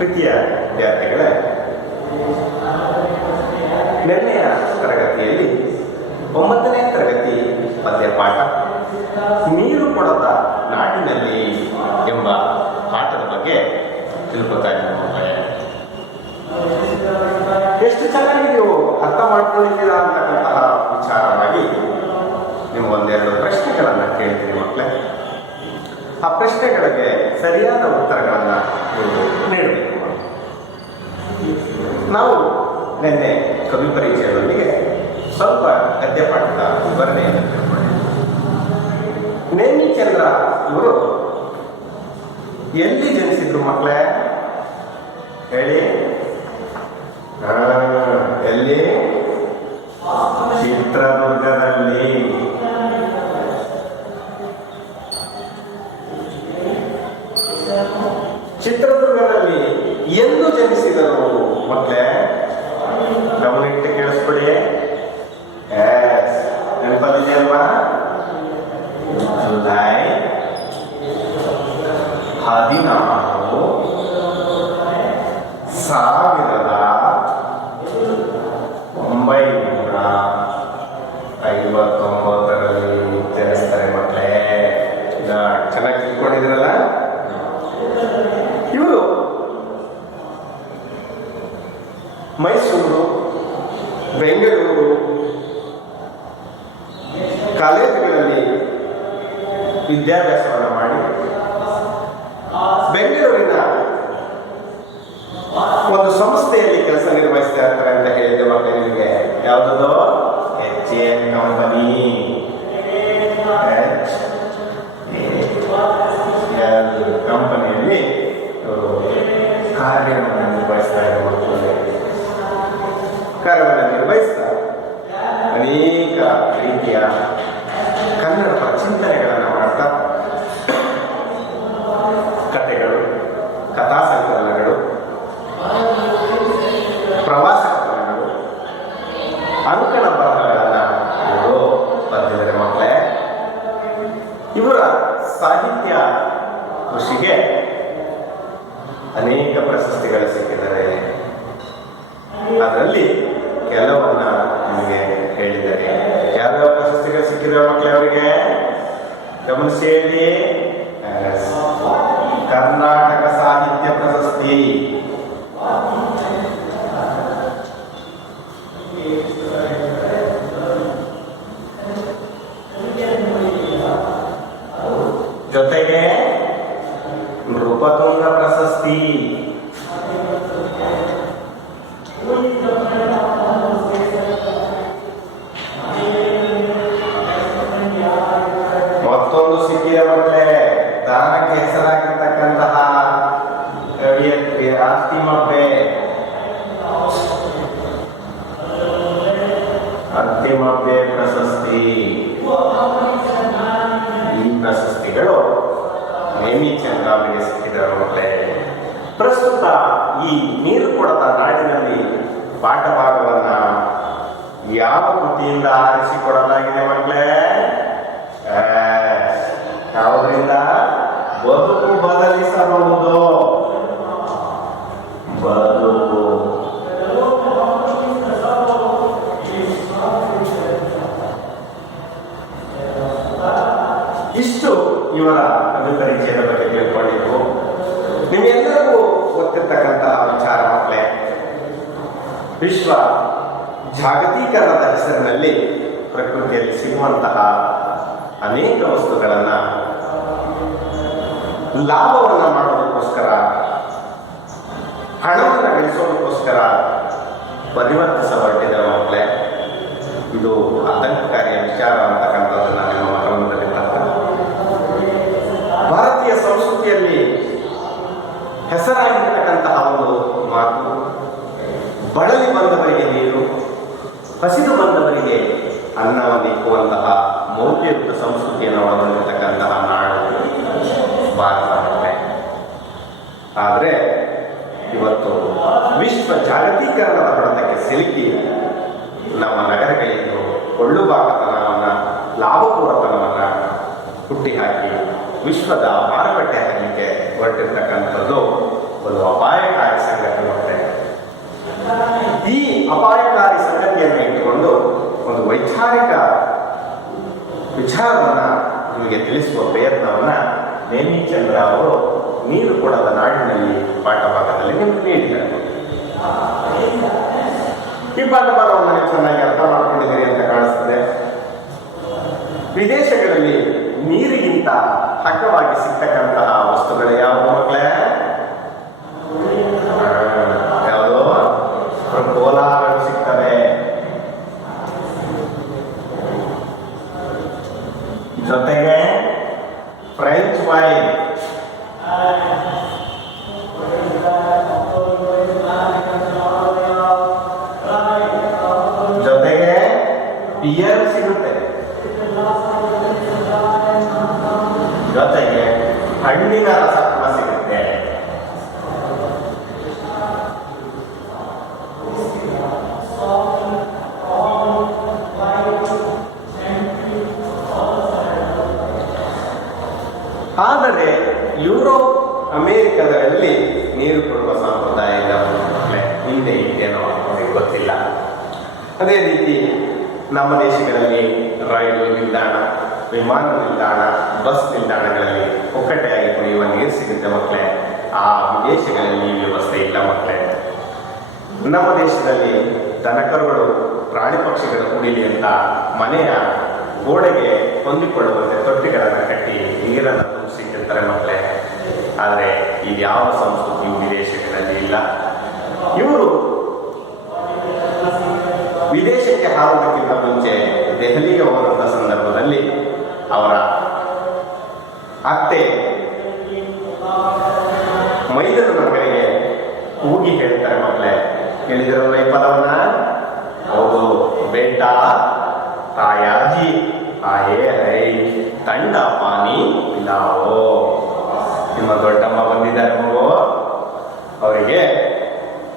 ಪ್ರೀತಿಯ ವಿದ್ಯಾರ್ಥಿಗಳೇ, ನಿನ್ನೆಯ ತರಗತಿಯಲ್ಲಿ 9ನೇ ತರಗತಿ ಪದ್ಯಪಾಠ ನೀರು ಕೊಡದ ನಾಡಿನಲ್ಲಿ ಎಂಬ ಪಾಠದ ಬಗ್ಗೆ ತಿಳ್ಕೊತಾ ಇದ್ದೀವಿ. ಎಷ್ಟು ಚೆನ್ನಾಗಿ ನೀವು ಅರ್ಥ ಮಾಡ್ಕೊಂಡಿದ್ದೀರಾ ಅಂತಕ್ಕಂತಹ ವಿಚಾರವಾಗಿ ನಿಮಗೊಂದೆರಡು ಪ್ರಶ್ನೆಗಳನ್ನು ಕೇಳ್ತೀನಿ ಮಕ್ಕಳೇ. ಆ ಪ್ರಶ್ನೆಗಳಿಗೆ ಸರಿಯಾದ ಉತ್ತರಗಳನ್ನು ನೀವು ನೀಡಬೇಕು. ನಾವು ನಿನ್ನೆ ಕವಿ ಪರಿಚಯದೊಂದಿಗೆ ಸ್ವಲ್ಪ ಗದ್ಯಪಾಠದ ವಿವರಣೆಯನ್ನು ತಿಳ್ಕೊಂಡಿದ್ದೀವಿ. ನೇಮಿಚಂದ್ರ ಇವರು ಎಲ್ಲಿ ಜನಿಸಿದ್ರು ಮಕ್ಕಳೇ ಹೇಳಿ? ಎಲ್ಲಿ? ಚಿತ್ರದುರ್ಗದಲ್ಲಿ. ಚಿತ್ರದುರ್ಗದಲ್ಲಿ ಎಂದು ಜನಿಸಿದರು ಮಕ್ಕಳೇ? ಗಮನಿಟ್ಟು ಕೇಳಿಸ್ಕೊಡಿ. ನೆನಪಲ್ಲಿದೆಯಲ್ವಾ? ಜುಲೈ 16, 1959ರಲ್ಲಿ ಜನಿಸ್ತಾರೆ ಮಕ್ಕಳೇ. ಚೆನ್ನಾಗಿ ತಿಳ್ಕೊಂಡಿದ್ರಲ್ಲ? ಇವರು ಮೈಸೂರು, ಬೆಂಗಳೂರು ಕಾಲೇಜುಗಳಲ್ಲಿ ವಿದ್ಯಾಭ್ಯಾಸವನ್ನು ಮಾಡಿ ಬೆಂಗಳೂರಿನ ಒಂದು ಸಂಸ್ಥೆಯಲ್ಲಿ ಕೆಲಸ ನಿರ್ವಹಿಸ್ತಾ ಇರ್ತಾರೆ ಅಂತ ಹೇಳಿದ್ದೆ ಮಕ್ಕಳೇ ನಿಮಗೆ. ಯಾವುದದು? HAL company. HAL ಕಂಪನಿಯಲ್ಲಿ ಕಾರ್ಯವನ್ನು ನಿರ್ವಹಿಸ್ತಾ ಇರುವಂಥದ್ದು. ಕಾರ್ಯವನ್ನು ನಿರ್ವಹಿಸ್ತಾ ಅನೇಕ ರೀತಿಯ ಕನ್ನಡ ಚಿಂತನೆಗಳನ್ನು ಮಾಡ್ತಾ ಕಥೆಗಳು, ಕಥಾ ಸಂಕಲನಗಳು, ಪ್ರವಾಸ ಕಥನಗಳು, ಅಂಕಣ ಬರಹಗಳನ್ನು ಇವರು ಬರೆದಿದ್ದಾರೆ ಮಕ್ಕಳೇ. ಇವರ ಸಾಹಿತ್ಯ ಕೃಷಿಗೆ ಅನೇಕ ಪ್ರಶಸ್ತಿಗಳು ಸಿಕ್ಕಿದ್ದಾರೆ. ಅದರಲ್ಲಿ ಕೆಲವನ್ನ ನಿಮಗೆ ಹೇಳಿದ್ದಾರೆ. ಯಾವ್ಯಾವ ಪ್ರಶಸ್ತಿಗಳು ಸಿಕ್ಕಿದ್ದಾರೆ ಮಕ್ಕಳೇ ಅವರಿಗೆ? ಗಮನಿಸಿ ಹೇಳಿ. ಕರ್ನಾಟಕ ಸಾಹಿತ್ಯ ಪ್ರಶಸ್ತಿ, ಜೊತೆಗೆ ನೃಪತುಂಗ ಪ್ರಶಸ್ತಿ, ಮತ್ತೊಂದು ಸಿಕ್ಕಿದೆ ಮಕ್ಕಳೇ, ದಾನಕ್ಕೆ ಹೆಸರಾಗಿರ್ತಕ್ಕಂತಹ ಕವಿಯತ್ರಿ ಆಸ್ತಿಮಬ್ಬೆ, ಅಂತಿಮಬ್ಬೆ ಪ್ರಶಸ್ತಿ. ಈ ಪ್ರಶಸ್ತಿಗಳು ನೇಮಿಚಂದ್ರ ಅವರಿಗೆ ಸಿಕ್ಕಿದ್ದಾರೆ ಮಕ್ಕಳೇ. ಪ್ರಸ್ತುತ ಈ ನೀರು ಕೊಡದ ನಾಡಿನಲ್ಲಿ ಪಾಠಭಾಗವನ್ನ ಯಾವ ಕೃತಿಯಿಂದ ಆರಿಸಿಕೊಡಲಾಗಿದೆ ಮಕ್ಕಳೇ? ಯಾವುದರಿಂದ? ಬದುಕು ಬದಲಿಸಬಹುದು. ಬದುಕು ಇಷ್ಟು ಇವರ ಕವಿ ಪರಿಚಯದ ಬಗ್ಗೆ ತಿಳ್ಕೊಂಡಿದ್ದು. ನಿಮ್ಮೆಲ್ಲರಿಗೂ ಗೊತ್ತಿರ್ತಕ್ಕಂತಹ ವಿಚಾರ ಮಕ್ಕಳೇ, ವಿಶ್ವ ಜಾಗತೀಕರಣದ ಹೆಸರಿನಲ್ಲಿ ಪ್ರಕೃತಿಯಲ್ಲಿ ಸಿಗುವಂತಹ ಅನೇಕ ವಸ್ತುಗಳನ್ನು ಲಾಭವನ್ನು ಮಾಡೋದಕ್ಕೋಸ್ಕರ, ಹಣವನ್ನು ಗಳಿಸೋದಕ್ಕೋಸ್ಕರ ಪರಿವರ್ತಿಸಲ್ಪಟ್ಟಿದೆ ಮಕ್ಕಳೇ. ಇದು ಆತಂಕಕಾರಿಯ ವಿಚಾರ ಅಂತಕ್ಕಂಥದ್ದನ್ನು ನಿಮ್ಮ ಗಮನದಲ್ಲಿ ತರ್ತದೆ. ಭಾರತೀಯ ಸಂಸ್ಕೃತಿಯಲ್ಲಿ ಹೆಸರಾಗಿರ್ತಕ್ಕಂತಹ ಒಂದು ಮಾತು, ಬಳಲಿ ಬಂದವರಿಗೆ ನೀರು, ಹಸಿದು ಬಂದವರಿಗೆ ಅನ್ನವನ್ನಿಕ್ಕುವಂತಹ ಮೌಲ್ಯಯುಕ್ತ ಸಂಸ್ಕೃತಿಯನ್ನು ಒಳಗೊಂಡಿರ್ತಕ್ಕಂತಹ ನಾಡು ಭಾರತ. ಆದರೆ ಇವತ್ತು ವಿಶ್ವ ಜಾಗತೀಕರಣದ ಹೊಡೆತಕ್ಕೆ ಸಿಲುಕಿ ನಮ್ಮ ನಗರಗಳಿಂದ ಕೊಳ್ಳುಬಾಕತನವನ್ನು, ಲಾಭಪೂರ್ವತನವನ್ನು ಹುಟ್ಟಿಹಾಕಿ ವಿಶ್ವದ ಮಾರುಕಟ್ಟೆ ಆಗಲಿಕ್ಕೆ ಹೊರಟಿರ್ತಕ್ಕಂಥದ್ದು ಒಂದು ಅಪಾಯಕಾರಿ ಚಂದ್ರ ಅವರು ನೀರು ಕೊಡದ ನಾಡಿನಲ್ಲಿ ಪಾಠ ಭಾಗದಲ್ಲಿ ನಿಮ್ಗೆ ನೀಡಿದ್ದಾರೆ. ಈ ಪಾಠ ಭಾಗವನ್ನು ನೀವು ಚೆನ್ನಾಗಿ ಅರ್ಥ ಮಾಡ್ಕೊಂಡಿದ್ದೀರಿ ಅಂತ ಕಾಣಿಸ್ತದೆ. ವಿದೇಶಗಳಲ್ಲಿ ನೀರಿಗಿಂತ ಹಕ್ಕವಾಗಿ ಸಿಗ್ತಕ್ಕಂತಹ ವಸ್ತುಗಳು ಯಾವುವು ಮಕ್ಕಳೇ? ಯಾವುದು? ಕೋಲಾಗಳು ಸಿಗ್ತವೆ, ಜೊತೆಗೆ ಫ್ರೆಂಚ್ ವೈನ್, ಜೊತೆಗೆ ಬಿಯರ್ ಸಿಗುತ್ತೆ, ಜೊತೆಗೆ ಹಣ್ಣಿನ ರಸ ಕೂಡ ಸಿಗುತ್ತೆ. ಆದರೆ ಯುರೋಪ್ ಅಮೆರಿಕದಲ್ಲಿ ನೀರು ಕೊಡುವ ಸಂಪ್ರದಾಯ ಇಲ್ಲ, ಹಿಂದೆ ಇದ್ದೇನೋ ಅವರಿಗೆ ಗೊತ್ತಿಲ್ಲ. ಅದೇ ರೀತಿ ನಮ್ಮ ದೇಶಗಳಲ್ಲಿ ರೈಲು ನಿಲ್ದಾಣ, ವಿಮಾನ ನಿಲ್ದಾಣ, ಬಸ್ ನಿಲ್ದಾಣಗಳಲ್ಲಿ ಒಕ್ಕಟ್ಟೆಯಾಗಿ ಕುಡಿಯುವ ನೀರು ಸಿಗುತ್ತೆ ಮಕ್ಕಳೇ. ಆ ವಿದೇಶಗಳಲ್ಲಿ ಈ ವ್ಯವಸ್ಥೆ ಇಲ್ಲ ಮಕ್ಕಳೇ. ನಮ್ಮ ದೇಶದಲ್ಲಿ ದನಕರುಗಳು, ಪ್ರಾಣಿ ಪಕ್ಷಿಗಳು ಕುಡಿಲಿ ಅಂತ ಮನೆಯ ಗೋಡೆಗೆ ಹೊಂದಿಕೊಳ್ಳುವಂತೆ ತೊಟ್ಟಿಗಳನ್ನು ಕಟ್ಟಿ ನೀರನ್ನು ತುಂಬಿಸಿಟ್ಟಿರ್ತಾರೆ ಮಕ್ಕಳೇ. ಆದರೆ ಇದ್ಯಾವ ಸಂಸ್ಕೃತಿ ವಿದೇಶಗಳಲ್ಲಿ ಇಲ್ಲ. ಇವರು ವಿದೇಶಕ್ಕೆ ಹಾರುವುದಕ್ಕಿಂತ ಮುಂಚೆ ದೆಹಲಿಗೆ ಹೋದಂಥ ಸಂದರ್ಭದಲ್ಲಿ ಅವರ ಅತ್ತೆ ಮೈದನ ಮಕ್ಕಳಿಗೆ ಕೂಗಿ ಹೇಳ್ತಾರೆ ಮಕ್ಕಳೇ. ಕೇಳಿದಿರಲ್ಲ ಈ ಪದವನ್ನ? ಹೌದು, ಬೇಟಾ ತಾಯಾಜಿ ಆಯೇ ಹೈ ತಂಡ ಪಾನಿ ಪಿಲಾವೋ. ನಿಮ್ಮ ದೊಡ್ಡಮ್ಮ ಬಂದಿದ್ದಾರೆ ಮಗು, ಅವರಿಗೆ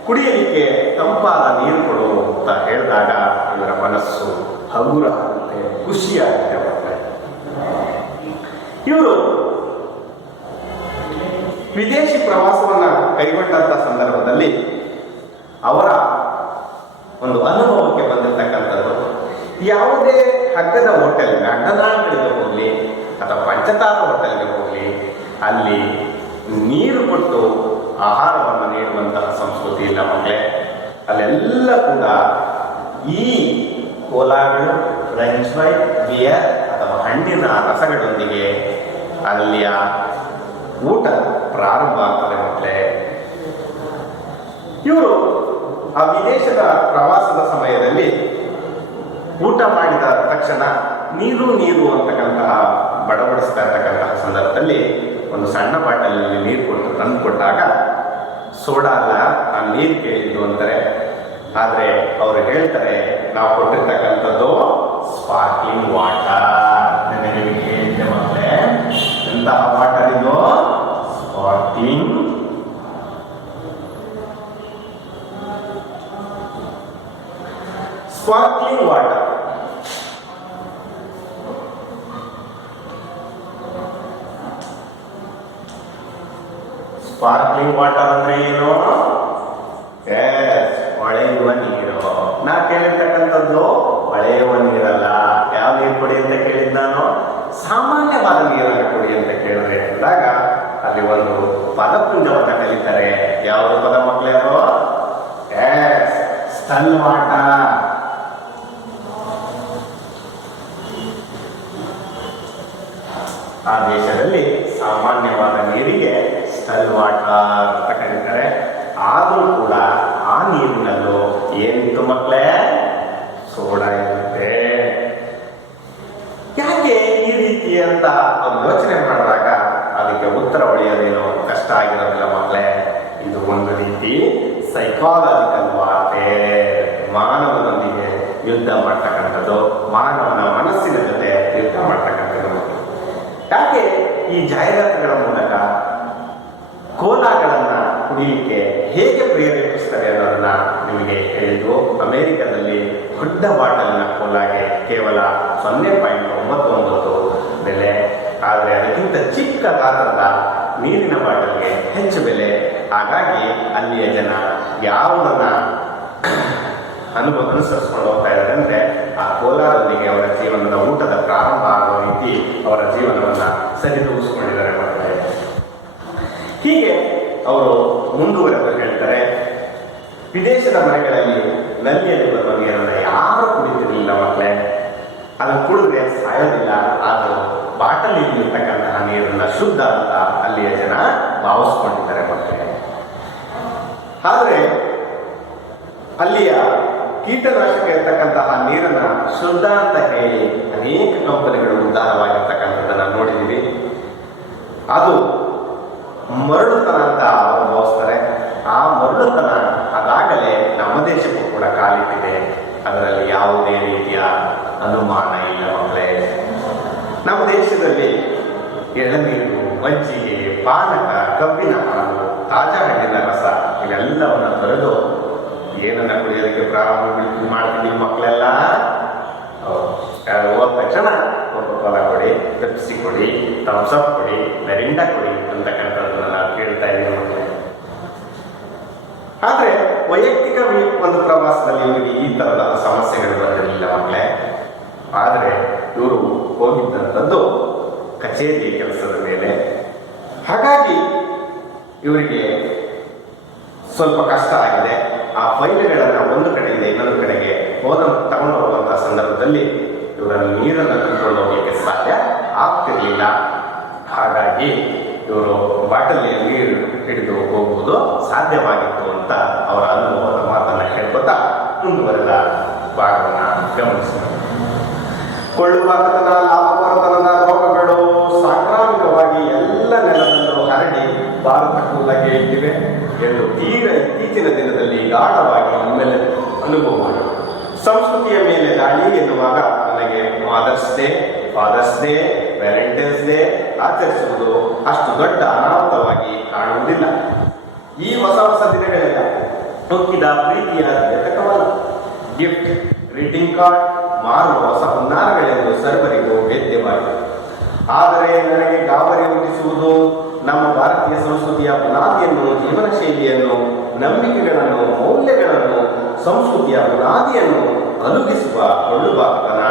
ಕುಡಿಯಲಿಕ್ಕೆ ತಂಪಾದ ನೀರು ಕೊಡು ಅಂತ ಹೇಳಿದಾಗ ಇವರ ಮನಸ್ಸು ಹಗುರ ಆಗುತ್ತೆ, ಖುಷಿಯಾಗುತ್ತೆ ಮಕ್ಕಳೇ. ಇವರು ವಿದೇಶಿ ಪ್ರವಾಸವನ್ನ ಕೈಗೊಂಡಂತ ಸಂದರ್ಭದಲ್ಲಿ ಅವರ ಒಂದು ಅನುಭವಕ್ಕೆ ಬಂದಿರತಕ್ಕಂಥದ್ದು, ಯಾವುದೇ ಹಗ್ಗದ ಹೋಟೆಲ್ಗೆ, ಅಡ್ಡದಾಳಿಗೆ ಹೋಗ್ಲಿ ಅಥವಾ ಪಂಚತಾರ ಹೋಟೆಲ್ಗೆ ಹೋಗ್ಲಿ, ಅಲ್ಲಿ ನೀರು ಕೊಟ್ಟು ಆಹಾರವನ್ನು ನೀಡುವಂತಹ ಸಂಸ್ಕೃತಿ ಇಲ್ಲ ಮಕ್ಕಳೇ. ಅಲ್ಲೆಲ್ಲ ಕೂಡ ಈ ಕೋಲಾಗಳು, ಫ್ರೆಂಚ್ ವೈನ್, ಬಿಯರ್ ಅಥವಾ ಹಣ್ಣಿನ ರಸಗಳೊಂದಿಗೆ ಅಲ್ಲಿಯ ಊಟ ಪ್ರಾರಂಭ ಆಗ್ತದೆ ಮಕ್ಕಳೇ. ಇವರು ಆ ವಿದೇಶದ ಪ್ರವಾಸದ ಸಮಯದಲ್ಲಿ ಊಟ ಮಾಡಿದ ತಕ್ಷಣ ನೀರು ನೀರು ಅಂತಕ್ಕಂತಹ ಬಡಬಡಿಸ್ತಾ ಇರ್ತಕ್ಕಂತಹ ಸಂದರ್ಭದಲ್ಲಿ ಒಂದು ಸಣ್ಣ ಬಾಟಲಲ್ಲಿ ನೀರು ಕೊಟ್ಟು ತಂದು ಕೊಟ್ಟಾಗ ಸೋಡಾ ಅಲ್ಲ, ನಾನು ನೀರು ಕೇಳಿದ್ದು ಅಂತಾರೆ. ಆದರೆ ಅವರು ಹೇಳ್ತಾರೆ, ನಾವು ಕೊಟ್ಟಿರ್ತಕ್ಕಂಥದ್ದು ಸ್ಪಾರ್ಕ್ಲಿಂಗ್ ವಾಟರ್. ನಿಮಗೆ ಹೇಳಿದ್ದೆ ಮಕ್ಕಳೇ, ಎಂತಹ ವಾಟರ್ ಇದು? Sparkling water. ಸ್ಪಾರ್ಕ್ಲಿಂಗ್ ವಾಟರ್ ಅಂದ್ರೆ ಏನು? ಹೊಳೆಯುವ ನೀರು. ನಾ ಕೇಳಿರ್ತಕ್ಕಂಥದ್ದು ಹೊಳೆಯುವ ನೀರಲ್ಲ. ಯಾವ ನೀರು ಕೊಡಿ ಅಂತ ಕೇಳಿದ್ ನಾನು? ಸಾಮಾನ್ಯವಾದ ನೀರನ್ನು ಕೊಡಿ ಅಂತ ಕೇಳಿದ್ರೆ ಅಂದಾಗ ಅಲ್ಲಿ ಒಂದು ಪದಪುಂಜವನ್ನು ಕಲಿತಾರೆ. ಯಾವುದು ಪದ ಮಕ್ಕಳೇ ಅದು? ಸ್ಟಲ್ ವಾಟರ್. ಆ ದೇಶದಲ್ಲಿ ಸಾಮಾನ್ಯವಾದ ನೀರಿಗೆ ಸ್ಟಲ್ ವಾಟರ್ ಅಂತ ಕರೀತಾರೆ. ಆದರೂ ಕೂಡ ಆ ನೀರಿನಲ್ಲೂ ಏನಿತ್ತು ಮಕ್ಕಳೇ? ಸೋಡಾ ಇರುತ್ತೆ. ಯಾಕೆ ಈ ರೀತಿ ಅಂತ ಒಂದು ಯೋಚನೆ ಮಾಡಿದಾಗ ಅದಕ್ಕೆ ಉತ್ತರ ಹೊಡೆಯೋದೇನೋ ಕಷ್ಟ ಆಗಿರೋದಿಲ್ಲ ಮಕ್ಕಳೇ. ಇದು ಒಂದು ರೀತಿ ಸೈಕಾಲಜಿಕಲ್ ವಾರ್ಫೇರ್, ಮಾನವನೊಂದಿಗೆ ಯುದ್ಧ ಮಾಡ್ತಕ್ಕಂಥದ್ದು, ಮಾನವನ ಮನಸ್ಸಿನ ಜೊತೆ ಯುದ್ಧ ಮಾಡ್ತಕ್ಕಂಥದ್ದು. ಯಾಕೆ ಈ ಜಾಹೀರಾತುಗಳ ಮೂಲಕ ಕೋಲಾಗಳನ್ನ ಕುಡಿಯಲಿಕ್ಕೆ ಹೇಗೆ ಪ್ರೇರೇಪಿಸ್ತಾರೆ ಅನ್ನೋದನ್ನ ನಿಮಗೆ ಹೇಳಿದ್ವು. ಅಮೆರಿಕದಲ್ಲಿ ದೊಡ್ಡ ಬಾಟಲಿನ ಕೋಲಾಗೆ ಕೇವಲ 0.99 ಬೆಲೆ, ಆದರೆ ಅದಕ್ಕಿಂತ ಚಿಕ್ಕ ಗಾತ್ರದ ನೀರಿನ ಬಾಟಲ್ಗೆ ಹೆಚ್ಚು ಬೆಲೆ. ಹಾಗಾಗಿ ಅಲ್ಲಿಯ ಜನ ಯಾವುದನ್ನ ಅನುಸರಿಸ್ಕೊಂಡು ಹೋಗ್ತಾ ಇದ್ದಾರೆ ಅಂದ್ರೆ ಆ ಕೋಲಾರೊಂದಿಗೆ ಅವರ ಜೀವನದ ಊಟದ ಪ್ರಾರಂಭ ಆಗುವ ರೀತಿ ಅವರ ಜೀವನವನ್ನ ಸರಿದೂಗಿಸ್ಕೊಂಡಿದ್ದಾರೆ. ಹೀಗೆ ಅವರು ಮುಂದುವರೆದು ಹೇಳ್ತಾರೆ, ವಿದೇಶದ ಮನೆಗಳಲ್ಲಿ ನಲ್ಲಿಯಲ್ಲಿ ಬರುವ ನೀರನ್ನು ಯಾರು ಕುಡಿತಿರಲಿಲ್ಲ ಮಕ್ಕಳೇ. ಅದನ್ನು ಕುಡಿದ್ರೆ ಸಾಯೋದಿಲ್ಲ, ಆದರೂ ಬಾಟಲಿಯಲ್ಲಿ ಇರ್ತಕ್ಕಂತಹ ನೀರನ್ನ ಶುದ್ಧ ಅಂತ ಅಲ್ಲಿಯ ಜನ ಭಾವಿಸ್ಕೊಂಡಿದ್ದಾರೆ ಮಕ್ಕಳೇ. ಆದರೆ ಅಲ್ಲಿಯ ಕೀಟನಾಶಕ ಇರ್ತಕ್ಕಂತಹ ನೀರನ್ನ ಶುದ್ಧ ಅಂತ ಹೇಳಿ ಅನೇಕ ಕಂಪನಿಗಳು ಉದ್ಧಾರವಾಗಿರ್ತಕ್ಕಂಥದ್ದನ್ನ ನೋಡಿದ್ದೀವಿ. ಅದು ಮರಳುತನ ಅಂತ ಅವರು ಭಾವಿಸ್ತಾರೆ. ಆ ಮರಳುತನ ಅದಾಗಲೇ ನಮ್ಮ ದೇಶಕ್ಕೂ ಕೂಡ ಕಾಲಿಟ್ಟಿದೆ, ಅದರಲ್ಲಿ ಯಾವುದೇ ರೀತಿಯ ಅನುಮಾನ ಇಲ್ಲ ಮಕ್ಕಳೇ. ನಮ್ಮ ದೇಶದಲ್ಲಿ ಎಳನೀರು, ಮಜ್ಜಿಗೆ, ಪಾನಕ, ಕಬ್ಬಿನ ಹಾಲು, ತಾಜಾ ಹಣ್ಣಿನ ರಸ ಇವೆಲ್ಲವನ್ನ ತೊರೆದು ಏನನ್ನ ಕುಡಿಯೋದಕ್ಕೆ ಪ್ರಾರಂಭ ಮಾಡ್ತೀವಿ ಮಕ್ಕಳೆಲ್ಲ. ಹೋದ ತಕ್ಷಣ ಕೋಕಾ-ಕೋಲಾ ಕೊಡಿ, ಪೆಪ್ಸಿ ಕೊಡಿ, ಥಮ್ಸ್ ಅಪ್ ಕೊಡಿ, ಮೆರಿಂಡಾ ಕೊಡಿ ಅಂತಕ್ಕಂಥದ್ದನ್ನ ನಾವು ಕೇಳ್ತಾ ಇದ್ದೀವಿ ಮಕ್ಕಳೇ. ಆದ್ರೆ ವೈಯಕ್ತಿಕ ಒಂದು ಪ್ರವಾಸದಲ್ಲಿ ಇವರಿಗೆ ಈ ತರದ ಸಮಸ್ಯೆಗಳು ಬಂದಿರಲಿಲ್ಲ ಮಕ್ಕಳೇ. ಆದರೆ ಇವರು ಹೋಗಿದ್ದಂಥದ್ದು ಕಚೇರಿ ಕೆಲಸದ ಮೇಲೆ. ಹಾಗಾಗಿ ಇವರಿಗೆ ಸ್ವಲ್ಪ ಕಷ್ಟ ಆಗಿದೆ. ಆ ಫೈಲ್ಗಳನ್ನ ಒಂದು ಕಡೆಯಿಂದ ಇನ್ನೊಂದು ಕಡೆಗೆ ತಗೊಂಡು ಹೋಗುವಂತಹ ಸಂದರ್ಭದಲ್ಲಿ ಇವರನ್ನು ನೀರನ್ನು ತುಂಬಿಕೊಂಡು ಹೋಗ್ಲಿಕ್ಕೆ ಸಾಧ್ಯ ಆಗ್ತಿರ್ಲಿಲ್ಲ. ಹಾಗಾಗಿ ಇವರು ಬಾಟಲಿಯ ನೀರು ಹಿಡಿದು ಹೋಗುವುದು ಸಾಧ್ಯವಾಗಿತ್ತು ಅಂತ ಅವರ ಅನುಭವದ ಮಾತನ್ನ ಹೇಳ್ಕೊತಾ ಮುಂದುವರೆದ ಭಾಗವನ್ನ ಗಮನಿಸೋಣ. ಕೊಳ್ಳುಬಾಕತನ, ಲಾಭಕೋರತನದ ರೋಗಗಳು ಸಾಂಕ್ರಾಮಿಕವಾಗಿ ಎಲ್ಲ ನೆಲದಲ್ಲೂ ಹರಡಿ ಭಾರತಕ್ಕೂ ಲಗ್ಗೆ ಇಟ್ಟಿವೆ ಎಂದು ತೀರ ಇತ್ತೀಚಿನ ದಿನದಲ್ಲಿ ಗಾಢವಾಗಿ ನಮ್ಮೆಲ್ಲ ಅನುಭವ ಮಾಡಿದೆ. ಸಂಸ್ಕೃತಿಯ ಮೇಲೆ ದಾಳಿ ಎನ್ನುವಾಗ ನನಗೆ ಫಾದರ್ಸ್ ಡೇ, ವ್ಯಾಲೆಂಟೈನ್ಸ್ ಡೇ ಆಚರಿಸುವುದು ಅಷ್ಟು ದೊಡ್ಡ ಅನಾಹುತವಾಗಿ ಕಾಣುವುದಿಲ್ಲ. ಈ ಹೊಸ ದಿನಗಳೆಲ್ಲ ಹೊಕ್ಕಿದ ಪ್ರೀತಿಯ ಘಟಕವಲ್ಲ. ಗಿಫ್ಟ್, ಗ್ರೀಟಿಂಗ್ ಕಾರ್ಡ್ ಮಾರುವ ಹೊಸ ಹುನ್ನಾರಗಳೆಂದು ಸರ್ವರಿಗೂ ವೇದ್ಯವಾಗಿದೆ. ಆದರೆ ನನಗೆ ಗಾಬರಿ ಹುಟ್ಟಿಸುವುದು ನಮ್ಮ ಭಾರತೀಯ ಸಂಸ್ಕೃತಿಯ ಬುನಾದಿಯನ್ನು, ಜೀವನ ಶೈಲಿಯನ್ನು, ನಂಬಿಕೆಗಳನ್ನು, ಮೌಲ್ಯಗಳನ್ನು, ಸಂಸ್ಕೃತಿಯ ಬುನಾದಿಯನ್ನು ಅಲುಗಿಸುವ ಕೊಳ್ಳುಬಾಕತನ,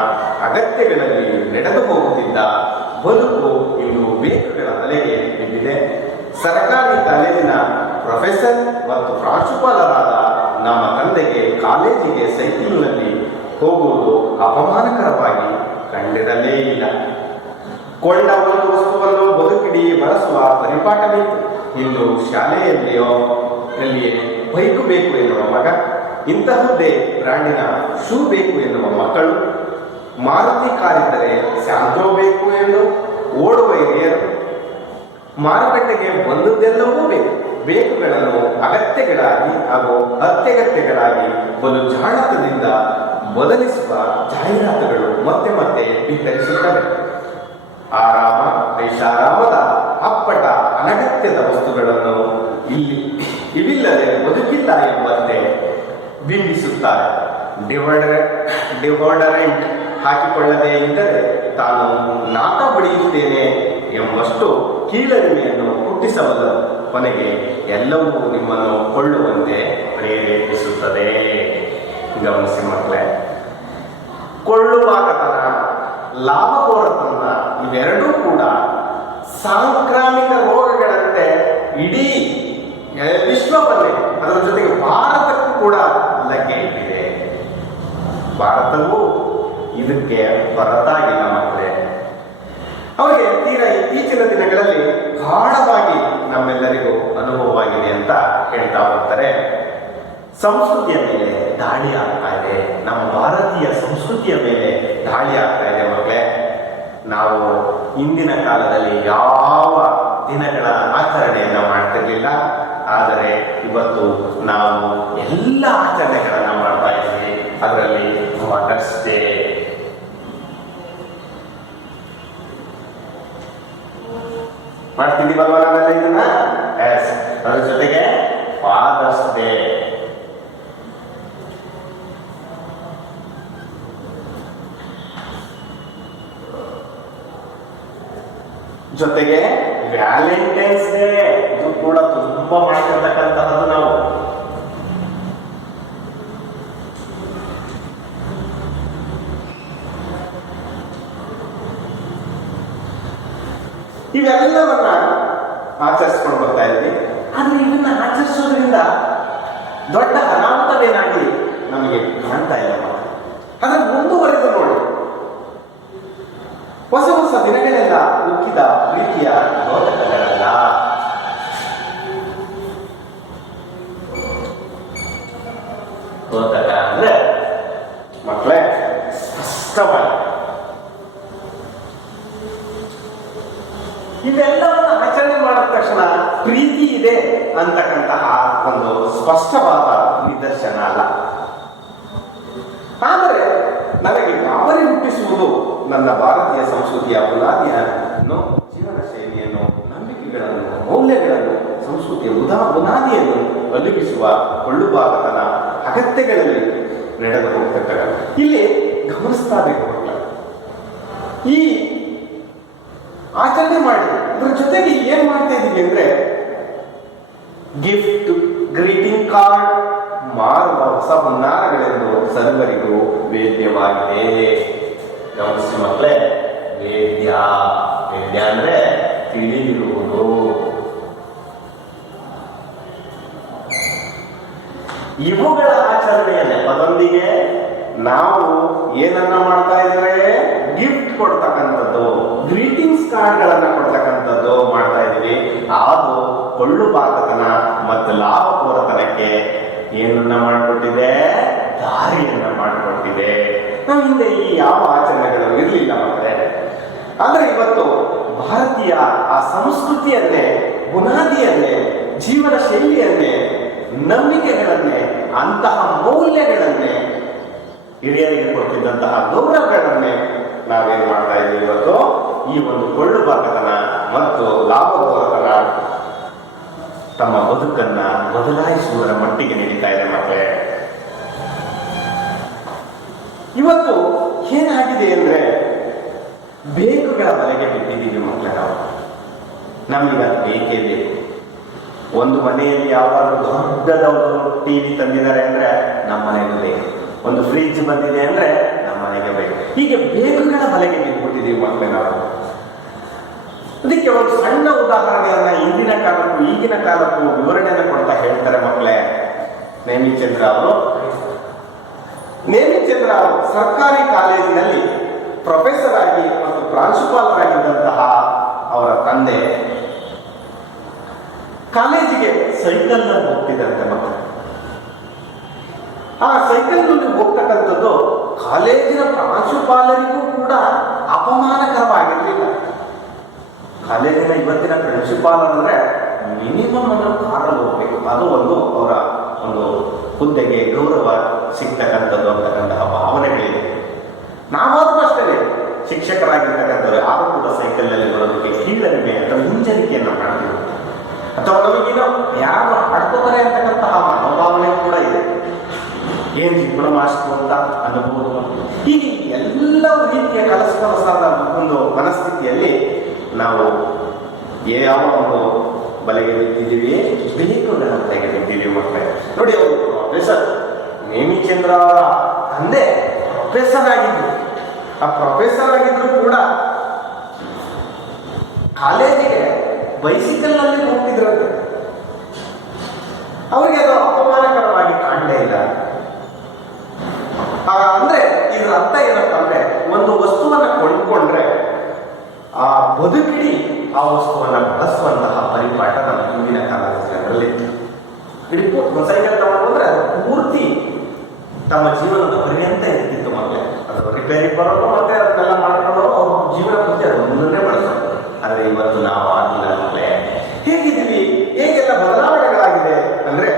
ಅಗತ್ಯಗಳಲ್ಲಿ ನಡೆದು ಹೋಗುತ್ತಿದ್ದ ಬದುಕು ಇಂದು ಬೇಕುಗಳ ತಲೆಗೆ ಬಿದ್ದಿದೆ. ಸರ್ಕಾರಿ ಕಾಲೇಜಿನ ಪ್ರೊಫೆಸರ್ ಮತ್ತು ಪ್ರಾಂಶುಪಾಲರಾದ ನಮ್ಮ ತಂದೆಗೆ ಕಾಲೇಜಿಗೆ ಸೈಕಲ್ನಲ್ಲಿ ಹೋಗುವುದು ಅಪಮಾನಕರವಾಗಿ ಕಂಡಿರಲೇ ಇಲ್ಲ. ಕೊಂಡ ಒಂದು ವಸ್ತುವನ್ನು ಬದುಕಿಡಿ ಬಳಸುವ ಪರಿಪಾಠಬೇಕು. ಇಂದು ಶಾಲೆಯಲ್ಲಿಯೇ ಬೈಕು ಬೇಕು ಎನ್ನುವ ಮಗ, ಇಂತಹದ್ದೇ ಬ್ರಾಂಡಿನ ಶೂ ಬೇಕು ಎನ್ನುವ ಮಕ್ಕಳು, ಮಾರುತಿ ಕಾರಿದ್ದರೆ ಸ್ಯಾಂಟ್ರೋ ಬೇಕು ಎಂದು ಓಡುವ ಹಿರಿಯರು, ಮಾರುಕಟ್ಟೆಗೆ ಬಂದದ್ದೆಲ್ಲವೂ ಬೇಕುಗಳನ್ನು ಅಗತ್ಯಗಳಾಗಿ ಹಾಗೂ ಅತ್ಯಗತ್ಯಗಳಾಗಿ ಬಲು ಜಾಣತನದಿಂದ ಬದಲಿಸುವ ಜಾಹೀರಾತುಗಳು ಮತ್ತೆ ಮತ್ತೆ ಬಿತ್ತರಿಸುತ್ತವೆ. ಆರಾಮ, ಐಷಾರಾಮದ ಅಪ್ಪಟ ಅನಗತ್ಯದ ವಸ್ತುಗಳನ್ನು ಇವಿಲ್ಲದೆ ಬದುಕಿಲ್ಲ ಎಂಬಂತೆ ಬಿಂಬಿಸುತ್ತಾರೆ. ಡಿವೋಡರೆಂಟ್ ಹಾಕಿಕೊಳ್ಳದೇ ಇದ್ದರೆ ತಾನು ನಾಟ ಬಡಿಯುತ್ತೇನೆ ಎಂಬಷ್ಟು ಕೀಳರಿಮೆಯನ್ನು ಹುಟ್ಟಿಸಬಲ್ಲದು. ಕೊನೆಗೆ ಎಲ್ಲವೂ ನಿಮ್ಮನ್ನು ಕೊಳ್ಳುವಂತೆ ಪ್ರೇರೇಪಿಸುತ್ತದೆ. ಗಮನಿಸಿ ಮಕ್ಕಳೇ, ಕೊಳ್ಳುವಾಕತನ, ಲಾಭಕೋರತನ ಇವೆರಡೂ ಕೂಡ ಸಾಂಕ್ರಾಮಿಕ ರೋಗಗಳಂತೆ ಇಡೀ ವಿಶ್ವವನ್ನೇ, ಅದರ ಜೊತೆಗೆ ಭಾರತಕ್ಕೂ ಕೂಡ ಲಗ್ಗೆ ಇಟ್ಟಿದೆ. ಭಾರತವು ಇದಕ್ಕೆ ಹೊರತಾಗಿಲ್ಲ ಮಕ್ಕಳೇ. ಅವರಿಗೆ ತೀರಾ ಇತ್ತೀಚಿನ ದಿನಗಳಲ್ಲಿ ಗಾಢವಾಗಿ ನಮ್ಮೆಲ್ಲರಿಗೂ ಅನುಭವವಾಗಿದೆ ಅಂತ ಹೇಳ್ತಾ ಹೋಗ್ತಾರೆ. ಸಂಸ್ಕೃತಿಯ ಮೇಲೆ ದಾಳಿ ಆಗ್ತಾ ಇದೆ, ನಮ್ಮ ಭಾರತೀಯ ಸಂಸ್ಕೃತಿಯ ಮೇಲೆ ದಾಳಿ ಆಗ್ತಾ ಇದೆ ಮಕ್ಕಳೇ. ನಾವು ಇಂದಿನ ಕಾಲದಲ್ಲಿ ಯಾವ ದಿನಗಳ ಆಚರಣೆಯನ್ನ ಮಾಡ್ತಿರ್ಲಿಲ್ಲ, ಆದರೆ ಇವತ್ತು ನಾವು ಎಲ್ಲ ಆಚರಣೆಗಳನ್ನ ಮಾಡ್ತಾ ಇದ್ದೀವಿ. ಅದರಲ್ಲಿ ಮದರ್ಸ್ ಡೇ, ಮಾಡ್ತಿದ್ದೀವಿ ಭಗವಾನ ಇದನ್ನ. ಅದರ ಜೊತೆಗೆ ಫಾದರ್ಸ್ ಡೇ, ಜೊತೆಗೆ ವ್ಯಾಲೆಂಟೈನ್ಸ್ ಡೇ, ಇದು ಕೂಡ ತುಂಬಾ ಮಾಡ್ತಿರ್ತಕ್ಕಂತಹದ್ದು ನಾವು. ಇವೆಲ್ಲವನ್ನ ಆಚರಿಸ್ಕೊಂಡು ಬರ್ತಾ ಇದ್ವಿ. ದೊಡ್ಡ ಅನಾಹುತವೇನಾಗಿ ನಮಗೆ ಕಾಣ್ತಾ ಇಲ್ಲ. ಅದರ ಮುಂದುವರೆದು ನೋಡಿ, ಹೊಸ ಹೊಸ ದಿನಗಳೆಲ್ಲ ಉಕ್ಕಿದ ಪ್ರೀತಿಯ ನೋಟಗಳೆಲ್ಲ. ನೋಟಕ ಅಂದ್ರೆ ಮಕ್ಕಳೇ ಸ್ಪಷ್ಟವಾಗಿ ಇವೆಲ್ಲವನ್ನ ಆಚರಣೆ ಮಾಡಿದ ತಕ್ಷಣ ಪ್ರೀತಿ ಇದೆ ಅಂತಕ್ಕಂತಹ ಒಂದು ಸ್ಪಷ್ಟವಾದ ನಿದರ್ಶನ ಅಲ್ಲ. ಆದರೆ ನನಗೆ ಗಾಬರಿ ಹುಟ್ಟಿಸುವುದು ನನ್ನ ಭಾರತೀಯ ಸಂಸ್ಕೃತಿಯ ಬುನಾದಿಯನ್ನು, ಜೀವನ ಶೈಲಿಯನ್ನು, ನಂಬಿಕೆಗಳನ್ನು, ಮೌಲ್ಯಗಳನ್ನು, ಸಂಸ್ಕೃತಿಯ ಬುನಾದಿಯನ್ನು ಒದಗಿಸುವ ಕೊಳ್ಳುಬಾರತನ ಅಗತ್ಯಗಳಲ್ಲಿ ನಡೆದು ಹೋಗ್ತಕ್ಕಂಥ ಇಲ್ಲಿ ಗಮನಿಸ್ತಾ ಬೇಕು. ಈ ಆಚರಣೆ ಮಾಡಿ ಇದ್ರ ಜೊತೆಗೆ ಏನ್ ಮಾಡ್ತಾ ಇದೀವಿ ಅಂದ್ರೆ ಗಿಫ್ಟ್, ಗ್ರೀಟಿಂಗ್ ಕಾರ್ಡ್ ಮಾರುವ ಹೊಸ ಹುನ್ನಾರಗಳೆಂದು ಸರ್ವರಿಗೂ ವೇದ್ಯವಾಗಿದೆ. ಗಮನಿಸಿ ಮಕ್ಕಳೇ, ವೇದ್ಯ ಅಂದ್ರೆ ತಿಳಿದಿರುವುದು. ಇವುಗಳ ಆಚರಣೆಯ ನೆಪದೊಂದಿಗೆ ನಾವು ಏನನ್ನ ಮಾಡ್ತಾ ಇದ್ರೆ ಗಿಫ್ಟ್ ಕೊಡ್ತಕ್ಕಂಥದ್ದು, ಗ್ರೀಟಿಂಗ್ಸ್ ಕಾರ್ಡ್ಗಳನ್ನ ಕೊಡ್ತಕ್ಕಂಥದ್ದು ಮಾಡ್ತಾ ಇದೀವಿ. ಅದು ಕೊಳ್ಳುಬಾಕತನ ಮತ್ತು ಲಾಭಪೂರತನಕ್ಕೆ ಏನನ್ನ ಮಾಡಿಕೊಟ್ಟಿದೆ, ದಾರಿಯನ್ನ ಮಾಡಿಕೊಟ್ಟಿದೆ. ನಮ್ಮ ಹಿಂದೆ ಈ ಯಾವ ಆಚರಣೆಗಳು ಇರಲಿಲ್ಲ ಮಕ್ಕಳೇ. ಆದ್ರೆ ಇವತ್ತು ಭಾರತೀಯ ಆ ಸಂಸ್ಕೃತಿಯನ್ನೇ, ಬುನಾದಿಯನ್ನೇ, ಜೀವನ ಶೈಲಿಯನ್ನೇ, ನಂಬಿಕೆಗಳನ್ನೇ, ಅಂತಹ ಮೌಲ್ಯಗಳನ್ನೇ, ಹಿರಿಯರಿಗೆ ಕೊಟ್ಟಿದ್ದಂತಹ ಗೌರವಗಳನ್ನೇ ನಾವೇನ್ ಮಾಡ್ತಾ ಇದ್ದೀವಿ ಇವತ್ತು ಈ ಒಂದು ಕೊಳ್ಳುಬಾಕತನ ಮತ್ತು ಲಾಭಪೂರತನ ತಮ್ಮ ಬದುಕನ್ನ ಬದಲಾಯಿಸುವುದರ ಮಟ್ಟಿಗೆ ನಡೀತಾ ಇದೆ ಮಕ್ಕಳೇ. ಇವತ್ತು ಏನಾಗಿದೆ ಅಂದ್ರೆ ಬೇಕುಗಳ ಬಲೆಗೆ ಬಿದ್ದಿದ್ದೀವಿ ಮಕ್ಕಳೇ. ನಮಗೀಗ ಬೇಕೇ ಬೇಕು. ಒಂದು ಮನೆಯಲ್ಲಿ ಯಾವಾಗಲೂ ದೊಡ್ಡದವರು ಟಿವಿ ತಂದಿದ್ದಾರೆ ಅಂದ್ರೆ ನಮ್ಮ ಮನೆಗೆ ಬೇಕು. ಒಂದು ಫ್ರಿಡ್ಜ್ ಬಂದಿದೆ ಅಂದ್ರೆ ನಮ್ಮ ಮನೆಗೆ ಬೇಕು. ಹೀಗೆ ಬೇಕುಗಳ ಬಲೆಗೆ ಬಿದ್ದುಬಿಟ್ಟಿದ್ದೀವಿ ಮಕ್ಕಳೇ ನಾವು. ಅದಕ್ಕೆ ಒಂದು ಸಣ್ಣ ಉದಾಹರಣೆಯನ್ನ ಇಂದಿನ ಕಾಲಕ್ಕೂ ಈಗಿನ ಕಾಲಕ್ಕೂ ವಿವರಣೆಯನ್ನು ಕೊಡ್ತಾ ಹೇಳ್ತಾರೆ ಮಕ್ಕಳೇ. ನೇಮಿಚಂದ್ರ ಅವರು ಸರ್ಕಾರಿ ಕಾಲೇಜಿನಲ್ಲಿ ಪ್ರೊಫೆಸರ್ ಆಗಿ ಮತ್ತು ಪ್ರಾಂಶುಪಾಲರಾಗಿದ್ದಂತಹ ಅವರ ತಂದೆ ಕಾಲೇಜಿಗೆ ಸೈಕಲ್ ನಲ್ಲಿ ಹೋಗ್ತಿದ್ದಂತೆ ಮಕ್ಕಳು. ಆ ಸೈಕಲ್ ನಲ್ಲಿ ಹೋಗ್ತಕ್ಕಂಥದ್ದು ಕಾಲೇಜಿನ ಪ್ರಾಂಶುಪಾಲರಿಗೂ ಕೂಡ ಅಪಮಾನಕರವಾಗಿರಲಿಲ್ಲ. ಕಾಲೇಜಿನ ಇವತ್ತಿನ ಪ್ರಿನ್ಸಿಪಾಲರ್ ಮಿನಿಮಮ್ ಅನ್ನು ಕಾರಲ್ಲಿ ಹೋಗ್ಬೇಕು. ಅದು ಒಂದು ಅವರ ಒಂದು ಹುದ್ದೆಗೆ ಗೌರವ ಸಿಗ್ತಕ್ಕಂಥದ್ದು ಅಂತಕ್ಕಂತಹ ಭಾವನೆಗಳಿದೆ. ನಾವಾದ್ರೂ ಅಷ್ಟೇ ಶಿಕ್ಷಕರಾಗಿರ್ತಕ್ಕಂಥವ್ರು ಯಾರು ಕೂಡ ಸೈಕಲ್ ನಲ್ಲಿ ಬರೋದಕ್ಕೆ ಕೀಳರಿಮೆ ಅಥವಾ ಹಿಂಜರಿಕೆಯನ್ನು ಮಾಡ್ತೀವಿ, ಅಥವಾ ನಮಗೇನೋ ಯಾರು ಆಡ್ಕೋತಾರೆ ಅಂತಕ್ಕಂತಹ ಮನೋಭಾವನೆ ಕೂಡ ಇದೆ. ಏನ್ ಜೀವನ ಮಾಸ್ಟರ್ ಅಂತ ಅನ್ನಬಹುದು. ಹೀಗೆ ಎಲ್ಲ ರೀತಿಯ ಕಲಸದ ಒಂದು ಮನಸ್ಥಿತಿಯಲ್ಲಿ ನಾವು ಯಾವ ಒಂದು ಬಲೆಗೆ ಬಿದ್ದಿದ್ದೀವಿ, ಬೇಕುಗಳ ಬಲೆಗೆ ಬಿದ್ದಿದ್ದೀವಿ ಮಕ್ಕಳೇ. ನೋಡಿ, ಅವರು ಪ್ರೊಫೆಸರ್ ನೇಮಿಚಂದ್ರ ಅವರ ತಂದೆ ಪ್ರೊಫೆಸರ್ ಆಗಿದ್ರು. ಆ ಪ್ರೊಫೆಸರ್ ಆಗಿದ್ರು ಕೂಡ ಕಾಲೇಜಿಗೆ ಬೈಸಿಕಲ್ ನಲ್ಲಿ ಹೋಗ್ತಿದ್ರಂತೆ. ಅವರಿಗೆ ಅದು ಅಪಮಾನಕರವಾಗಿ ಕಾಣಲೇ ಇಲ್ಲ. ಅಂದ್ರೆ ಇದರ ಅರ್ಥ ಏನಪ್ಪ ಅಂದ್ರೆ, ಒಂದು ವಸ್ತುವನ್ನ ಕೊಂಡ್ಕೊಂಡ್ರೆ ಆ ಬದುಕಿಡಿ ಆ ವಸ್ತುವನ್ನ ಬಳಸುವಂತಹ ಪರಿಪಾಠ ನಮ್ಮ ಹಿಂದಿನ ಕಾಲದಲ್ಲಿ ಸೈಕಲ್ ತಗೊಂಡ್ರೆ ಅದು ಪೂರ್ತಿ ತಮ್ಮ ಜೀವನದ ಪರ್ಯಂತ ಇರ್ತಿತ್ತು ಮಕ್ಕಳೇ. ಅದು ರಿಪೇರಿ ಬರೋದು ಮತ್ತೆ ಅದನ್ನೆಲ್ಲ ಮಾಡ್ಕೊಂಡು ಅವ್ರ ಜೀವನ ಪೂರ್ತಿ ಅದು ಮುಂದನ್ನೇ ಬಳಸೋದು. ಆದ್ರೆ ಇವತ್ತು ನಾವು ಆಗಿಲ್ಲ ಮಕ್ಕಳೇ. ಹೇಗಿದ್ದೀವಿ, ಹೇಗೆಲ್ಲ ಬದಲಾವಣೆಗಳಾಗಿದೆ ಅಂದ್ರೆ,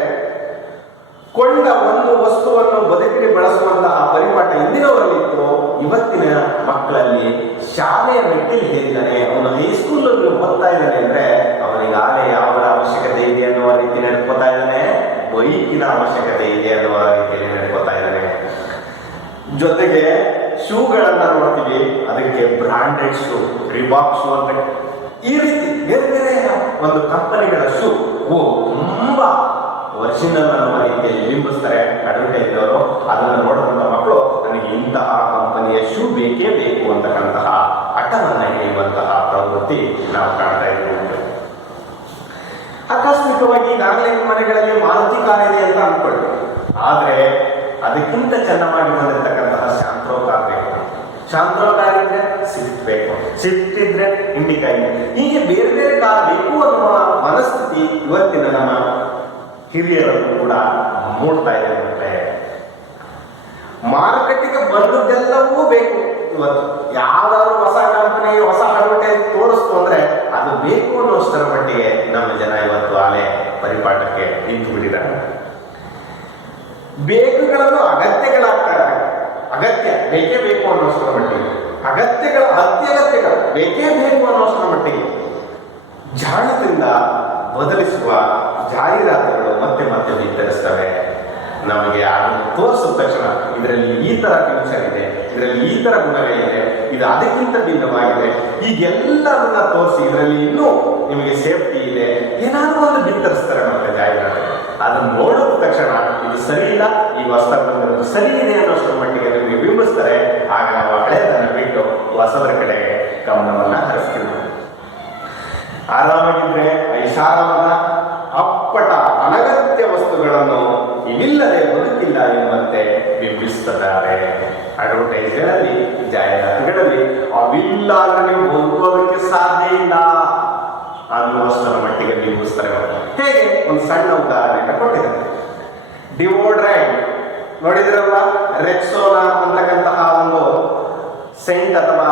ಕೊಂಡ ಒಂದು ವಸ್ತುವನ್ನು ಬದುಕಿಗೆ ಬಳಸುವಂತಹ ಪರಿಪಾಠ ಹಿಂದಿನವರಲ್ಲಿತ್ತು. ಇವತ್ತಿನ ಮಕ್ಕಳಲ್ಲಿ ಶಾಲೆಯ ಮೆಟ್ಟಿಲು ಹೇಳಿದ್ದಾನೆ, ಅವನು ಹೈಸ್ಕೂಲ್ ಅಲ್ಲಿ ಓದ್ತಾ ಇದ್ದಾನೆ ಅಂದ್ರೆ ಅವನಿಗಾಗಲೇ ಯಾವ ಅವಶ್ಯಕತೆ ಇದೆ ಅನ್ನುವ ರೀತಿ ನಡ್ಕೋತಾ ಇದ್ದಾನೆ, ಬೈಕಿನ ಅವಶ್ಯಕತೆ ಇದೆ ಅನ್ನುವ ರೀತಿಯಲ್ಲಿ ನಡ್ಕೋತಾ ಇದ್ದಾನೆ. ಜೊತೆಗೆ ಶೂಗಳನ್ನ ನೋಡ್ತೀವಿ, ಅದಕ್ಕೆ ಬ್ರಾಂಡೆಡ್ ಶೂ, ರಿಬಾಕ್ ಶೂ ಅಂತ ಈ ರೀತಿ ಬೇರೆ ಬೇರೆ ಒಂದು ಕಂಪನಿಗಳ ಶೂ ತುಂಬಾ ಒರಿಜಿನಲ್ ಅನ್ನುವ ರೀತಿಯಲ್ಲಿ ಬಿಂಬಿಸ್ತಾರೆ ಅಡ್ವರ್ಟೈಸ್ ಅವರು. ಅದನ್ನು ನೋಡುವಂತ ಮಕ್ಕಳು ನನಗೆ ಇಂತಹ ಕಂಪನಿಯ ಶೂ ಬೇಕೇ ಬೇಕು ಅಂತಕ್ಕಂತಹ ಹಠವನ್ನ ಹಿಡಿಯುವಂತಹ ಪ್ರವೃತ್ತಿ ನಾವು ಕಾಣ್ತಾ ಇದ್ದೀವಿ. ಆಕಸ್ಮಿಕವಾಗಿ ಈಗಾಗಲೇ ಮನೆಗಳಲ್ಲಿ ಮಾರುತಿ ಕಾರ್ ಇದೆ ಅಂತ ಅನ್ಕೊಳ್ಳಿ. ಆದ್ರೆ ಅದಕ್ಕಿಂತ ಚೆನ್ನಾಗಿ ಬಂದಿರತಕ್ಕಂತಹ ಶಾಂತ್ರೋಕಾರ ಬೇಕು. ಶಾಂತ್ರೋಕಾರ ಇದ್ರೆ ಸಿಫ್ಟ್ ಬೇಕು, ಸಿಫ್ಟ್ ಇದ್ರೆ ಇಂಡಿಕಾಯಿ, ಹೀಗೆ ಬೇರೆ ಬೇರೆ ಕಾರ್ ಬೇಕು ಅನ್ನುವ ಮನಸ್ಥಿತಿ ಇವತ್ತಿನ ನಮ್ಮ ಹಿರಿಯರನ್ನು ಕೂಡ ಮೂಡ್ತಾ ಇದೆ. ಮತ್ತೆ ಮಾರುಕಟ್ಟೆಗೆ ಬಂದದ್ದೆಲ್ಲವೂ ಬೇಕು. ಇವತ್ತು ಯಾವ್ದಾದ್ರು ಹೊಸ ಕಂಪನಿ ಹೊಸ ಅಡ್ವರ್ಟೈಸ್ ತೋರಿಸ್ತು ಅಂದ್ರೆ ಅದು ಬೇಕು ಅನ್ನೋಷ್ಟರ ಮಟ್ಟಿಗೆ ನಮ್ಮ ಜನ ಇವತ್ತು ಆಲೆ ಪರಿಪಾಠಕ್ಕೆ ನಿಂತು ಬಿಟ್ಟಿದ್ದಾರೆ. ಬೇಕುಗಳನ್ನು ಅಗತ್ಯಗಳಾಗ್ತಾರೆ. ಅಗತ್ಯ ಬೇಕೇ ಬೇಕು ಅನ್ನೋಷ್ಟರ ಮಟ್ಟಿಗೆ, ಅಗತ್ಯಗಳ ಅತ್ಯಗತ್ಯಗಳು ಬೇಕೇ ಬೇಕು ಅನ್ನೋಷ್ಟರ ಮಟ್ಟಿಗೆ ಜಾಣದಿಂದ ಬದಲಿಸುವ ಜಾಹೀರಾತುಗಳು ಮತ್ತೆ ಮತ್ತೆ ವಿತರಿಸ್ತವೆ. ನಮಗೆ ಅದನ್ನು ತೋರಿಸಿದ ತಕ್ಷಣ ಇದರಲ್ಲಿ ಈ ತರ ಫೀಚರ್ ಇದೆ, ಇದರಲ್ಲಿ ಈ ತರ ಗುಣಗಳಿದೆ, ಇದು ಅದಕ್ಕಿಂತ ಭಿನ್ನವಾಗಿದೆ, ಈಗೆಲ್ಲವನ್ನ ತೋರಿಸಿ ಇದರಲ್ಲಿ ಇನ್ನೂ ನಿಮಗೆ ಸೇಫ್ಟಿ ಇದೆ, ಏನಾದರೂ ಒಂದು ಬಿತ್ತರಿಸ್ತಾರೆ ಮತ್ತೆ ಜಾಹೀರಾತು. ಅದನ್ನು ನೋಡಿದ ತಕ್ಷಣ ಇದು ಸರಿ ಇಲ್ಲ, ಈ ಹೊಸದು ಸರಿ ಇದೆ ಅನ್ನೋಷ್ಟರ ಮಟ್ಟಿಗೆ ನಿಮಗೆ ಬಿಂಬಿಸ್ತಾರೆ. ಆಗ ನಾವು ಹಳೆಯದನ್ನು ಬಿಟ್ಟು ಹೊಸದರ ಕಡೆ ಗಮನವನ್ನ ಹರಿಸ್ತೀವಿ. ಆರಾಮಾಗಿದ್ರೆ ಐಷಾರಾಮದ ಅಪ್ಪಟ ಅನಗತ್ಯ ವಸ್ತುಗಳನ್ನು ಇವಿಲ್ಲದೆ ಬದುಕಿಲ್ಲ ಎಂಬಂತೆ ಬಿಂಬಿಸುತ್ತಾರೆ. ಅಡ್ವರ್ಟೈಸ್ಗಳಲ್ಲಿ, ಜಾಹೀರಾತುಗಳಲ್ಲಿ ಅವಿಲ್ಲ ಅಂದ್ರೆ ನೀವು ಬದುಕೋದಕ್ಕೆ ಸಾಧ್ಯ ಇಲ್ಲ ಅನ್ನುವಷ್ಟರ ಮಟ್ಟಿಗೆ ಬಿಂಬಿಸ್ತಾರೆ. ಹೇಗೆ ಒಂದು ಸಣ್ಣ ಉದಾಹರಣೆ ಕೊಟ್ಟಿದ್ದಾರೆ. ಡಿವೋಡ್ರೆಂಟ್ ನೋಡಿದ್ರಲ್ವಾ, ರೆಕ್ಸೋನಾ ಅಂತಕ್ಕಂತಹ ಒಂದು ಸೆಂಟ್ ಅಥವಾ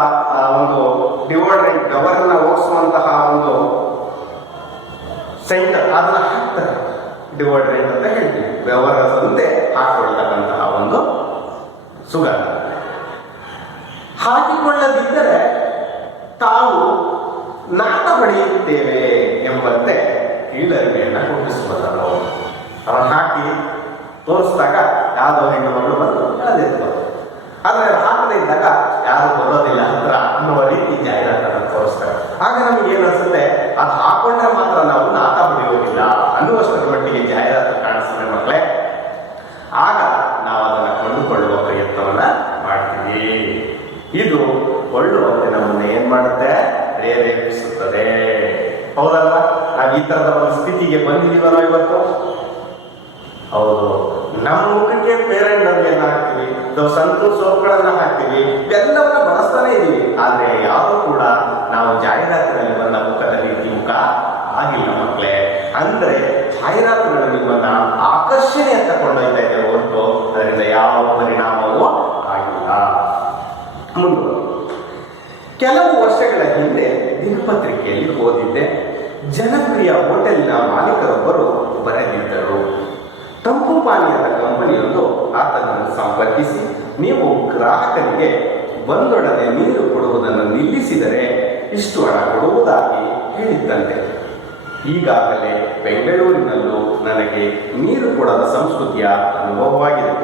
ಒಂದು ಡಿವೋಡ್ರೆಂಟ್ ಬೆವರನ್ನ ಓಡಿಸುವಂತಹ ಒಂದು ಸೆಂಟ್, ಅದನ್ನ ಹಾಕ್ತಾರೆ. ಡಿವೋಡ್ರೆಂಟ್ ಅಂತ ಹೇಳ್ತೀವಿ, ಬೆವರದಂತೆ ಹಾಕೊಳ್ತಕ್ಕಂತಹ ಒಂದು ಸುಗಂಧ. ಹಾಕಿಕೊಳ್ಳದಿದ್ದರೆ ತಾವು ನಾಟ ಪಡೆಯುತ್ತೇವೆ ಎಂಬಂತೆ ಕೀಳರಿಮೆಯನ್ನ ಹುಟ್ಟಿಸುವುದಲ್ಲ. ಅವನು ಹಾಕಿ ತೋರಿಸಿದಾಗ ಯಾವುದೋ ಹೆಣ್ಣು ಮಗಳು ಬಂದು ಕಳೆದಿರ್ಬೋದು, ಆದರೆ ಹಾಕದೇ ಇದ್ದಾಗ ಯಾರು ಬರೋದಿಲ್ಲ ಹತ್ರ ಅನ್ನುವ ರೀತಿ ಜಾಹೀರಾತನ್ನು ತೋರಿಸ್ತಾರೆ. ಆಗ ನಮಗೆ ಏನು ಅನ್ಸುತ್ತೆ, ಅದು ಹಾಕೊಂಡ್ರೆ ಮಾತ್ರ ನಾವು ನಾಟ ಪಡೆಯೋದಿಲ್ಲ ಅನ್ನುವಷ್ಟರ ಮಟ್ಟಿಗೆ ಜಾಹೀರಾತು ಕಾಣಿಸ್ತದೆ ಮಕ್ಕಳೇ. ಆಗ ನಾವು ಅದನ್ನು ಕೊಂಡುಕೊಳ್ಳುವ ಪ್ರಯತ್ನವನ್ನ ಮಾಡ್ತೀವಿ. ಇದು ಕೊಳ್ಳುವಂತೆ ನಮ್ಮನ್ನು ಏನ್ ಮಾಡುತ್ತೆ, ಪ್ರೇರೇಪಿಸುತ್ತದೆ. ಹೌದಲ್ವಾ? ನಾವು ಈ ತರದ ಒಂದು ಸ್ಥಿತಿಗೆ ಬಂದಿದೀವಲ್ಲ ಇವತ್ತು. ಹೌದು, ನಮ್ಮ ಮುಖಕ್ಕೆ ಪೇರೆಂಟ್ ಅನ್ನ ಹಾಕ್ತೀವಿ, ಸಂತೂರ್ ಸೋಪ್ಗಳನ್ನ ಹಾಕ್ತೀವಿ, ಇವೆಲ್ಲವನ್ನ ಬಳಸ್ತಾನೆ ಇದೀವಿ. ಆದ್ರೆ ಯಾರು ಕೂಡ ನಾವು ಜಾಹೀರಾತಿನಲ್ಲಿ ಬಂದ ಮುಖದ ರೀತಿ ಮುಖ ಆಗಿಲ್ಲ ಮಕ್ಕಳೇ. ಅಂದ್ರೆ ಜಾಹೀರಾತುಗಳು ನಿಮ್ಮನ್ನ ಆಕರ್ಷಣೆ ಅಂತ ಕೊಂಡೊಯ್ತಾ ಇದೆ ಹೊರತು ಅದರಿಂದ ಯಾವ ಪರಿಣಾಮವೂ ಆಗಿಲ್ಲ. ಮುಂದೆ ಕೆಲವು ವರ್ಷಗಳ ಹಿಂದೆ ದಿನಪತ್ರಿಕೆಯಲ್ಲಿ ಓದಿದ್ದೆ. ಜನಪ್ರಿಯ ಹೋಟೆಲಿನ ಮಾಲೀಕರೊಬ್ಬರು ಬರೆದಿದ್ದರು. ತಂಪು ಪಾನೀಯದ ಕಂಪನಿಯೊಂದು ಆತನನ್ನು ಸಂಪರ್ಕಿಸಿ, ನೀವು ಗ್ರಾಹಕರಿಗೆ ಬಂದೊಡನೆ ನೀರು ಕೊಡುವುದನ್ನು ನಿಲ್ಲಿಸಿದರೆ ಇಷ್ಟು ಹಣ ಕೊಡುವುದಾಗಿ ಹೇಳಿದ್ದಂತೆ. ಈಗಾಗಲೇ ಬೆಂಗಳೂರಿನಲ್ಲೂ ನನಗೆ ನೀರು ಕೊಡದ ಸಂಸ್ಕೃತಿಯ ಅನುಭವವಾಗಿದೆ.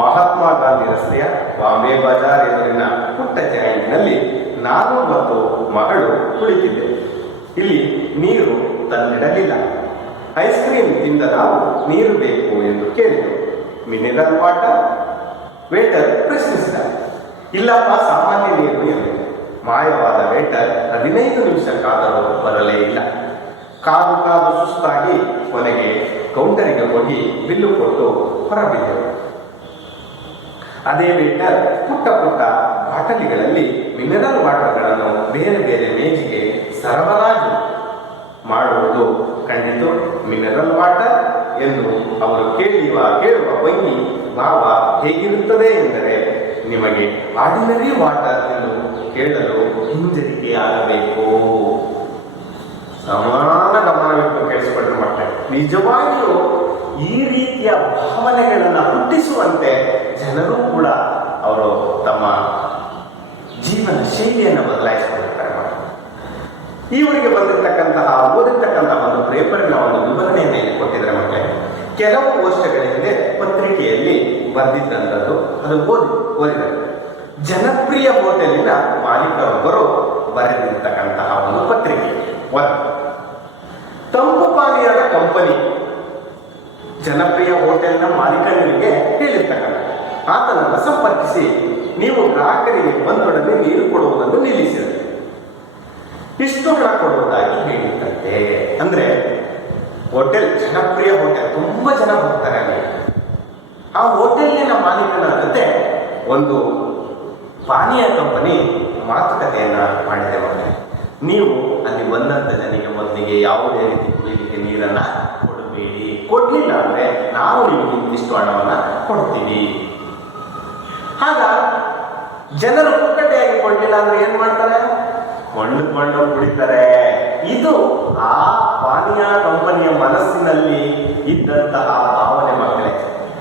ಮಹಾತ್ಮ ಗಾಂಧಿ ರಸ್ತೆಯ ಬಾಂಬೆ ಬಜಾರ್ ಎದುರಿನ ಪುಟ್ಟ ಜಾಯಿಂಟ್ನಲ್ಲಿ ನಾನು ಮತ್ತು ಮಗಳು ಕುಳಿತಿದ್ದೆ. ಇಲ್ಲಿ ನೀರು ತಂದಿಡಲಿಲ್ಲ. ಐಸ್ ಕ್ರೀಮ್ ತಿಂದ ನಾವು ನೀರು ಬೇಕು ಎಂದು ಕೇಳಿದೆವು. Mineral water? ವೇಟರ್ ಪ್ರಶ್ನಿಸಿದ. ಇಲ್ಲಪ್ಪ, ಸಾಮಾನ್ಯ ನೀರು ಎಂದು. ಮಾಯವಾದ ವೇಟರ್ 15 ನಿಮಿಷಕ್ಕಾದರೂ ಬರಲೇ ಇಲ್ಲ. ಕಾದು ಕಾದು ಸುಸ್ತಾಗಿ ಕೊನೆಗೆ ಕೌಂಟರಿಗೆ ಹೋಗಿ ಬಿಲ್ಲು ಕೊಟ್ಟು ಹೊರಬಿದ್ದೆವು. ಅದೇ ವೇಟರ್ ಪುಟ್ಟ ಪುಟ್ಟ ಬಾಟಲಿಗಳಲ್ಲಿ ಮಿನರಲ್ ವಾಟರ್ಗಳನ್ನು ಬೇರೆ ಬೇರೆ ಮೇಜಿಗೆ ಸರಬರಾಜು ಮಾಡುವುದು ಕಂಡಿತು. ಮಿನರಲ್ ವಾಟರ್ ಎಂದು ಅವರು ಕೇಳುವ ಭಂಗಿ ಭಾವ ಹೇಗಿರುತ್ತದೆ ಎಂದರೆ, ನಿಮಗೆ ಆರ್ಡಿನರಿ ವಾಟರ್ ಎಂದು ಕೇಳಲು ಹಿಂಜರಿಕೆಯಾಗಬೇಕು. ಸಮಾನ ಗಮನವಿಟ್ಟು ಕೇಳಿಸಿಕೊಂಡ್ರೆ ಮಕ್ಕಳೇ, ನಿಜವಾಗಿಯೂ ಈ ರೀತಿಯ ಭಾವನೆಗಳನ್ನು ಹುಟ್ಟಿಸುವಂತೆ ಜನರು ಕೂಡ ಅವರು ತಮ್ಮ ಜೀವನ ಶೈಲಿಯನ್ನು ಬದಲಾಯಿಸಿಕೊಂಡಿರ್ತಾರೆ. ಇವರಿಗೆ ಬಂದಿರತಕ್ಕಂತಹ ಓದಿರ್ತಕ್ಕಂತಹ ಒಂದು ಪೇಪರ್ನ ಒಂದು ವಿವರಣೆಯನ್ನು ಇಲ್ಲಿ ಕೊಟ್ಟಿದ್ದಾರೆ ಮಕ್ಕಳೇ. ಕೆಲವು ವರ್ಷಗಳ ಹಿಂದೆ ಪತ್ರಿಕೆಯಲ್ಲಿ ಬಂದಿದ್ದಂಥದ್ದು, ಅದು ಓದಿದ್ದಾರೆ. ಜನಪ್ರಿಯ ಹೋಟೆಲಿನ ಮಾಲೀಕರೊಬ್ಬರು ಬರೆದಿರ್ತಕ್ಕಂತಹ ಒಂದು ಪತ್ರಿಕೆ. ತಂಪು ಪಾನೀಯದ ಕಂಪನಿ ಜನಪ್ರಿಯ ಹೋಟೆಲ್ನ ಮಾಲೀಕನಿಗೆ ಹೇಳಿರ್ತಕ್ಕಂಥ, ಆತನನ್ನು ಸಂಪರ್ಕಿಸಿ, ನೀವು ಗ್ರಾಹಕರಿಗೆ ಬಂದೊಡನೆ ನೀರು ಕೊಡುವುದನ್ನು ನಿಲ್ಲಿಸಿದರು. ಇಷ್ಟು ಹಣ ಕೊಡುವುದಾಗಿ ಹೇಳಿದ್ದಂತೆ. ಅಂದ್ರೆ ಹೋಟೆಲ್, ಜನಪ್ರಿಯ ಹೋಟೆಲ್, ತುಂಬಾ ಜನ ಹೋಗ್ತಾರೆ ಅಲ್ಲಿ. ಒಂದು ಪಾನೀಯ ಕಂಪನಿ ಮಾತುಕತೆಯನ್ನ ಮಾಡಿದೆ ಮಕ್ಕಳೇ. ನೀವು ಅಲ್ಲಿ ಬಂದಂತ ಜನರಿಗೆ ಮೊದಲಿಗೆ ಯಾವುದೇ ರೀತಿ ಕುಡಿಯಲಿಕ್ಕೆ ನೀರನ್ನ ಕೊಡಬೇಡಿ, ಕೊಡ್ಲಿಲ್ಲ ಅಂದ್ರೆ ನಾವು ನಿಮಗೆ ಇಂತಿಷ್ಟು ಹಣವನ್ನ ಕೊಡ್ತೀವಿ. ಆಗ ಜನರು ಪುಕ್ಕಟೆಯಾಗಿ ಕೊಡ್ಲಿಲ್ಲ ಅಂದ್ರೆ ಏನ್ ಮಾಡ್ತಾರೆ? ಕೊಂಡುಕೊಂಡು ಕುಡಿತಾರೆ. ಇದು ಆ ಪಾನೀಯ ಕಂಪನಿಯ ಮನಸ್ಸಿನಲ್ಲಿ ಇದ್ದಂತಹ ಭಾವನೆ ಮಕ್ಕಳೇ.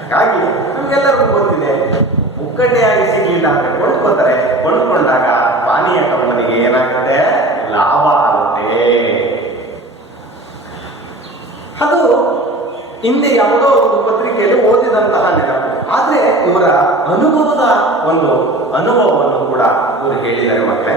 ಹಾಗಾಗಿ ನಮ್ಗೆಲ್ಲರಿಗೂ ಗೊತ್ತಿದೆ, ಪುಕ್ಕಟೆಯಾಗಿ ಸಿಗ್ಲಿಲ್ಲ ಅಂದ್ರೆ ಕೊಂಡ್ಕೋತಾರೆ. ಕೊಂಡ್ಕೊಂಡಾಗ ಪಾನೀಯ ಕಂಪನಿಗೆ ಏನಾಗುತ್ತೆ? ಲಾಭ ಆಗುತ್ತೆ. ಅದು ಹಿಂದೆ ಯಾವುದೋ ಒಂದು ಪತ್ರಿಕೆಯಲ್ಲಿ ಓದಿದಂತಹ ನೆನಪು. ಆದ್ರೆ ಇವರ ಅನುಭವದ ಒಂದು ಅನುಭವವನ್ನು ಕೂಡ ಇವರು ಹೇಳಿದ್ದಾರೆ ಮಕ್ಕಳೇ.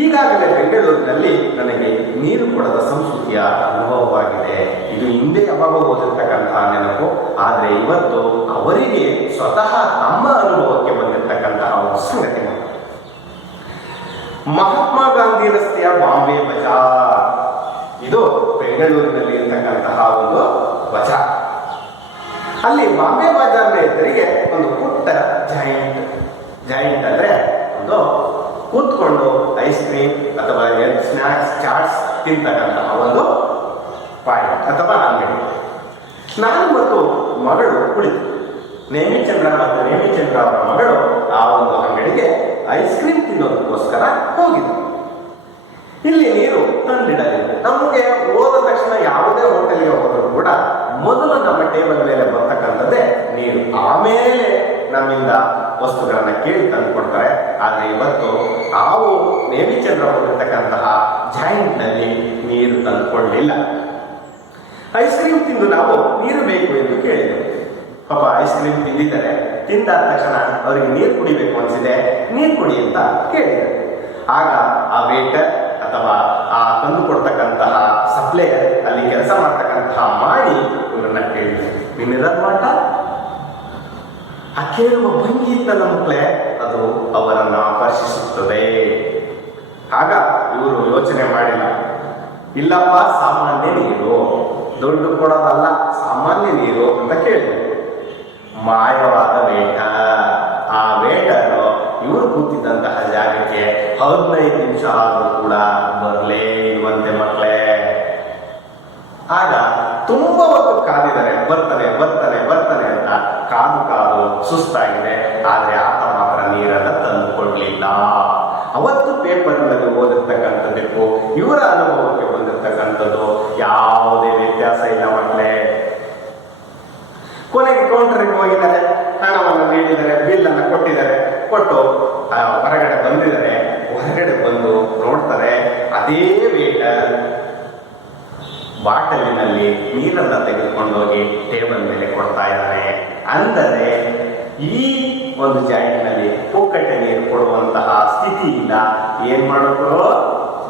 ಈಗಾಗಲೇ ಬೆಂಗಳೂರಿನಲ್ಲಿ ನನಗೆ ನೀರು ಕೊಡದ ಸಂಸ್ಕೃತಿಯ ಅನುಭವವಾಗಿದೆ. ಇದು ಹಿಂದೆ ಯಾವಾಗ ಓದಿರ್ತಕ್ಕಂತಹ ನೆನಪು. ಆದ್ರೆ ಇವತ್ತು ಅವರಿಗೆ ಸ್ವತಃ ತಮ್ಮ ಅನುಭವಕ್ಕೆ ಬಂದಿರತಕ್ಕಂತಹ ಒಂದು ಸಂಗತಿ. ಮಹಾತ್ಮ ಗಾಂಧಿ ರಸ್ತೆಯ ಬಾಂಬೆ ಬಜಾರ್, ಇದು ಬೆಂಗಳೂರಿನಲ್ಲಿ ಇರತಕ್ಕಂತಹ ಒಂದು ಬಜಾರ್. ಅಲ್ಲಿ ಬಾಂಬೆ ಬಜಾರ್ನ ಎದುರಿಗೆ ಒಂದು ಪುಟ್ಟ ಜಾಯಿಂಟ್ ಅಂದ್ರೆ ಒಂದು ಕೂತ್ಕೊಂಡು ಐಸ್ ಕ್ರೀಮ್ ಅಥವಾ ಸ್ನಾಕ್ಸ್ ಚಾಟ್ಸ್ ತಿಂತಕ್ಕಂತಹ ಒಂದು ಪಾಯಿಂಟ್ ಅಥವಾ ಅಂಗಡಿ. ನಾನು ಮತ್ತು ಮಗಳು ಕುಳಿತು, ನೇಮಿಚಂದ್ರ ಮತ್ತು ನೇಮಿಚಂದ್ರ ಅವರ ಮಗಳು ಆ ಒಂದು ಅಂಗಡಿಗೆ ಐಸ್ ಕ್ರೀಮ್ ತಿನ್ನೋದಕ್ಕೋಸ್ಕರ ಹೋಗಿದ್ರು. ಇಲ್ಲಿ ನೀರು ತಂದಿಡಲಿಲ್ಲ. ನಮಗೆ ಹೋದ ತಕ್ಷಣ ಯಾವುದೇ ಹೋಟೆಲ್ಗೆ ಹೋದರೂ ಕೂಡ ಮೊದಲು ನಮ್ಮ ಟೇಬಲ್ ಮೇಲೆ ಬರ್ತಕ್ಕಂಥದ್ದೇ ನೀರು, ಆಮೇಲೆ ನಮ್ಮಿಂದ ವಸ್ತುಗಳನ್ನ ಕೇಳಿ ತಂದು ಕೊಡ್ತಾರೆ. ಆದ್ರೆ ಇವತ್ತು ನಾವು ನೇಮಿಚಂದ್ರ ಹೋಗಿರ್ತಕ್ಕಂತಹ ಜಾಯಿಂಟ್ ನಲ್ಲಿ ನೀರು ತಂದುಕೊಳ್ಳಲಿಲ್ಲ. ಐಸ್ ಕ್ರೀಮ್ ತಿಂದು ನಾವು ನೀರು ಬೇಕು ಎಂದು ಕೇಳಿದೆವು. ಪಾಪ ಐಸ್ ಕ್ರೀಮ್ ತಿಂದಿದ್ದಾರೆ. ತಿಂದಾದ ತಕ್ಷಣ ಅವರಿಗೆ ನೀರು ಕುಡಿಬೇಕು ಅನ್ಸಿದೆ, ನೀರು ಕುಡಿ ಅಂತ ಕೇಳಿದ್ದಾರೆ. ಆಗ ಆ ವೇಟರ್ ಅಥವಾ ಆ ತಂದು ಕೊಡ್ತಕ್ಕಂತಹ ಸಪ್ಲೈಯರ್, ಅಲ್ಲಿ ಕೆಲಸ ಮಾಡ್ತಕ್ಕಂತಹ ಮಾಡಿ ಇವರನ್ನ ಕೇಳಿದ್ದಾರೆ, ಮಿನರಲ್ ವಾಟರ್? ಆ ಕೇಳುವ ಭಂಗಿ ಇತ್ತಲ್ಲ ಮಕ್ಕಳೇ, ಅದು ಅವರನ್ನು ಆಕರ್ಷಿಸುತ್ತದೆ. ಆಗ ಇವರು ಯೋಚನೆ ಮಾಡಿಲ್ಲ, ಇಲ್ಲಪ್ಪ ಸಾಮಾನ್ಯ ನೀರು, ದುಡ್ಡು ಕೊಡೋದಲ್ಲ, ಸಾಮಾನ್ಯ ನೀರು ಅಂತ ಕೇಳಿದ್ರು. ಮಾಯವಾದ ವೇಟರ್. ಆ ವೇಟರು ಇವರು ಕೂತಿದ್ದಂತಹ ಜಾಗಕ್ಕೆ 15 ನಿಮಿಷ ಆದರೂ ಕೂಡ ಬರಲೇ ಇರುವಂತೆ ಮಕ್ಕಳೇ. ಆಗ ತುಂಬಾ ಹೊತ್ತು ಕಾದಿದ್ದಾರೆ, ಬರ್ತಾನೆ ಬರ್ತಾನೆ ಬರ್ತಾನೆ ಅಂತ ಕಾದು ಸುಸ್ತಾಗಿದೆ. ಆದ್ರೆ ಆತ ಮಾತ್ರ ನೀರನ್ನು ತಂದು ಕೊಡ್ಲಿಲ್ಲ. ಅವತ್ತು ಪೇಪರ್ನಲ್ಲಿ ಓದಿರ್ತಕ್ಕಂಥದ್ದಕ್ಕೂ ಇವರ ಅನುಭವಕ್ಕೆ ಬಂದಿರತಕ್ಕಂಥದ್ದು ಯಾವುದೇ ವ್ಯತ್ಯಾಸ ಇಲ್ಲ ಮಕ್ಕಳೇ. ಕೊನೆಗೆ ಕೌಂಟರ್ಗೆ ಹೋಗಿದ್ದಾರೆ, ಹಣವನ್ನು ನೀಡಿದ್ದಾರೆ, ಬಿಲ್ ಅನ್ನು ಕೊಟ್ಟಿದ್ದಾರೆ. ಕೊಟ್ಟು ಹೊರಗಡೆ ಬಂದಿದ್ದಾರೆ. ಹೊರಗಡೆ ಬಂದು ನೋಡ್ತಾರೆ, ಅದೇ ವೇಟರ್ ಬಾಟಲಿನಲ್ಲಿ ನೀರನ್ನ ತೆಗೆದುಕೊಂಡೋಗಿ ಟೇಬಲ್ ಮೇಲೆ ಕೊಡ್ತಾ ಇದ್ದಾನೆ. ಅಂದರೆ ಈ ಒಂದು ಜಾಯಿಂಟ್ ನಲ್ಲಿ ಪುಕ್ಕಟ್ಟೆ ನೀರು ಕೊಡುವಂತಹ ಸ್ಥಿತಿ ಇಲ್ಲ. ಏನ್ ಮಾಡೋದು?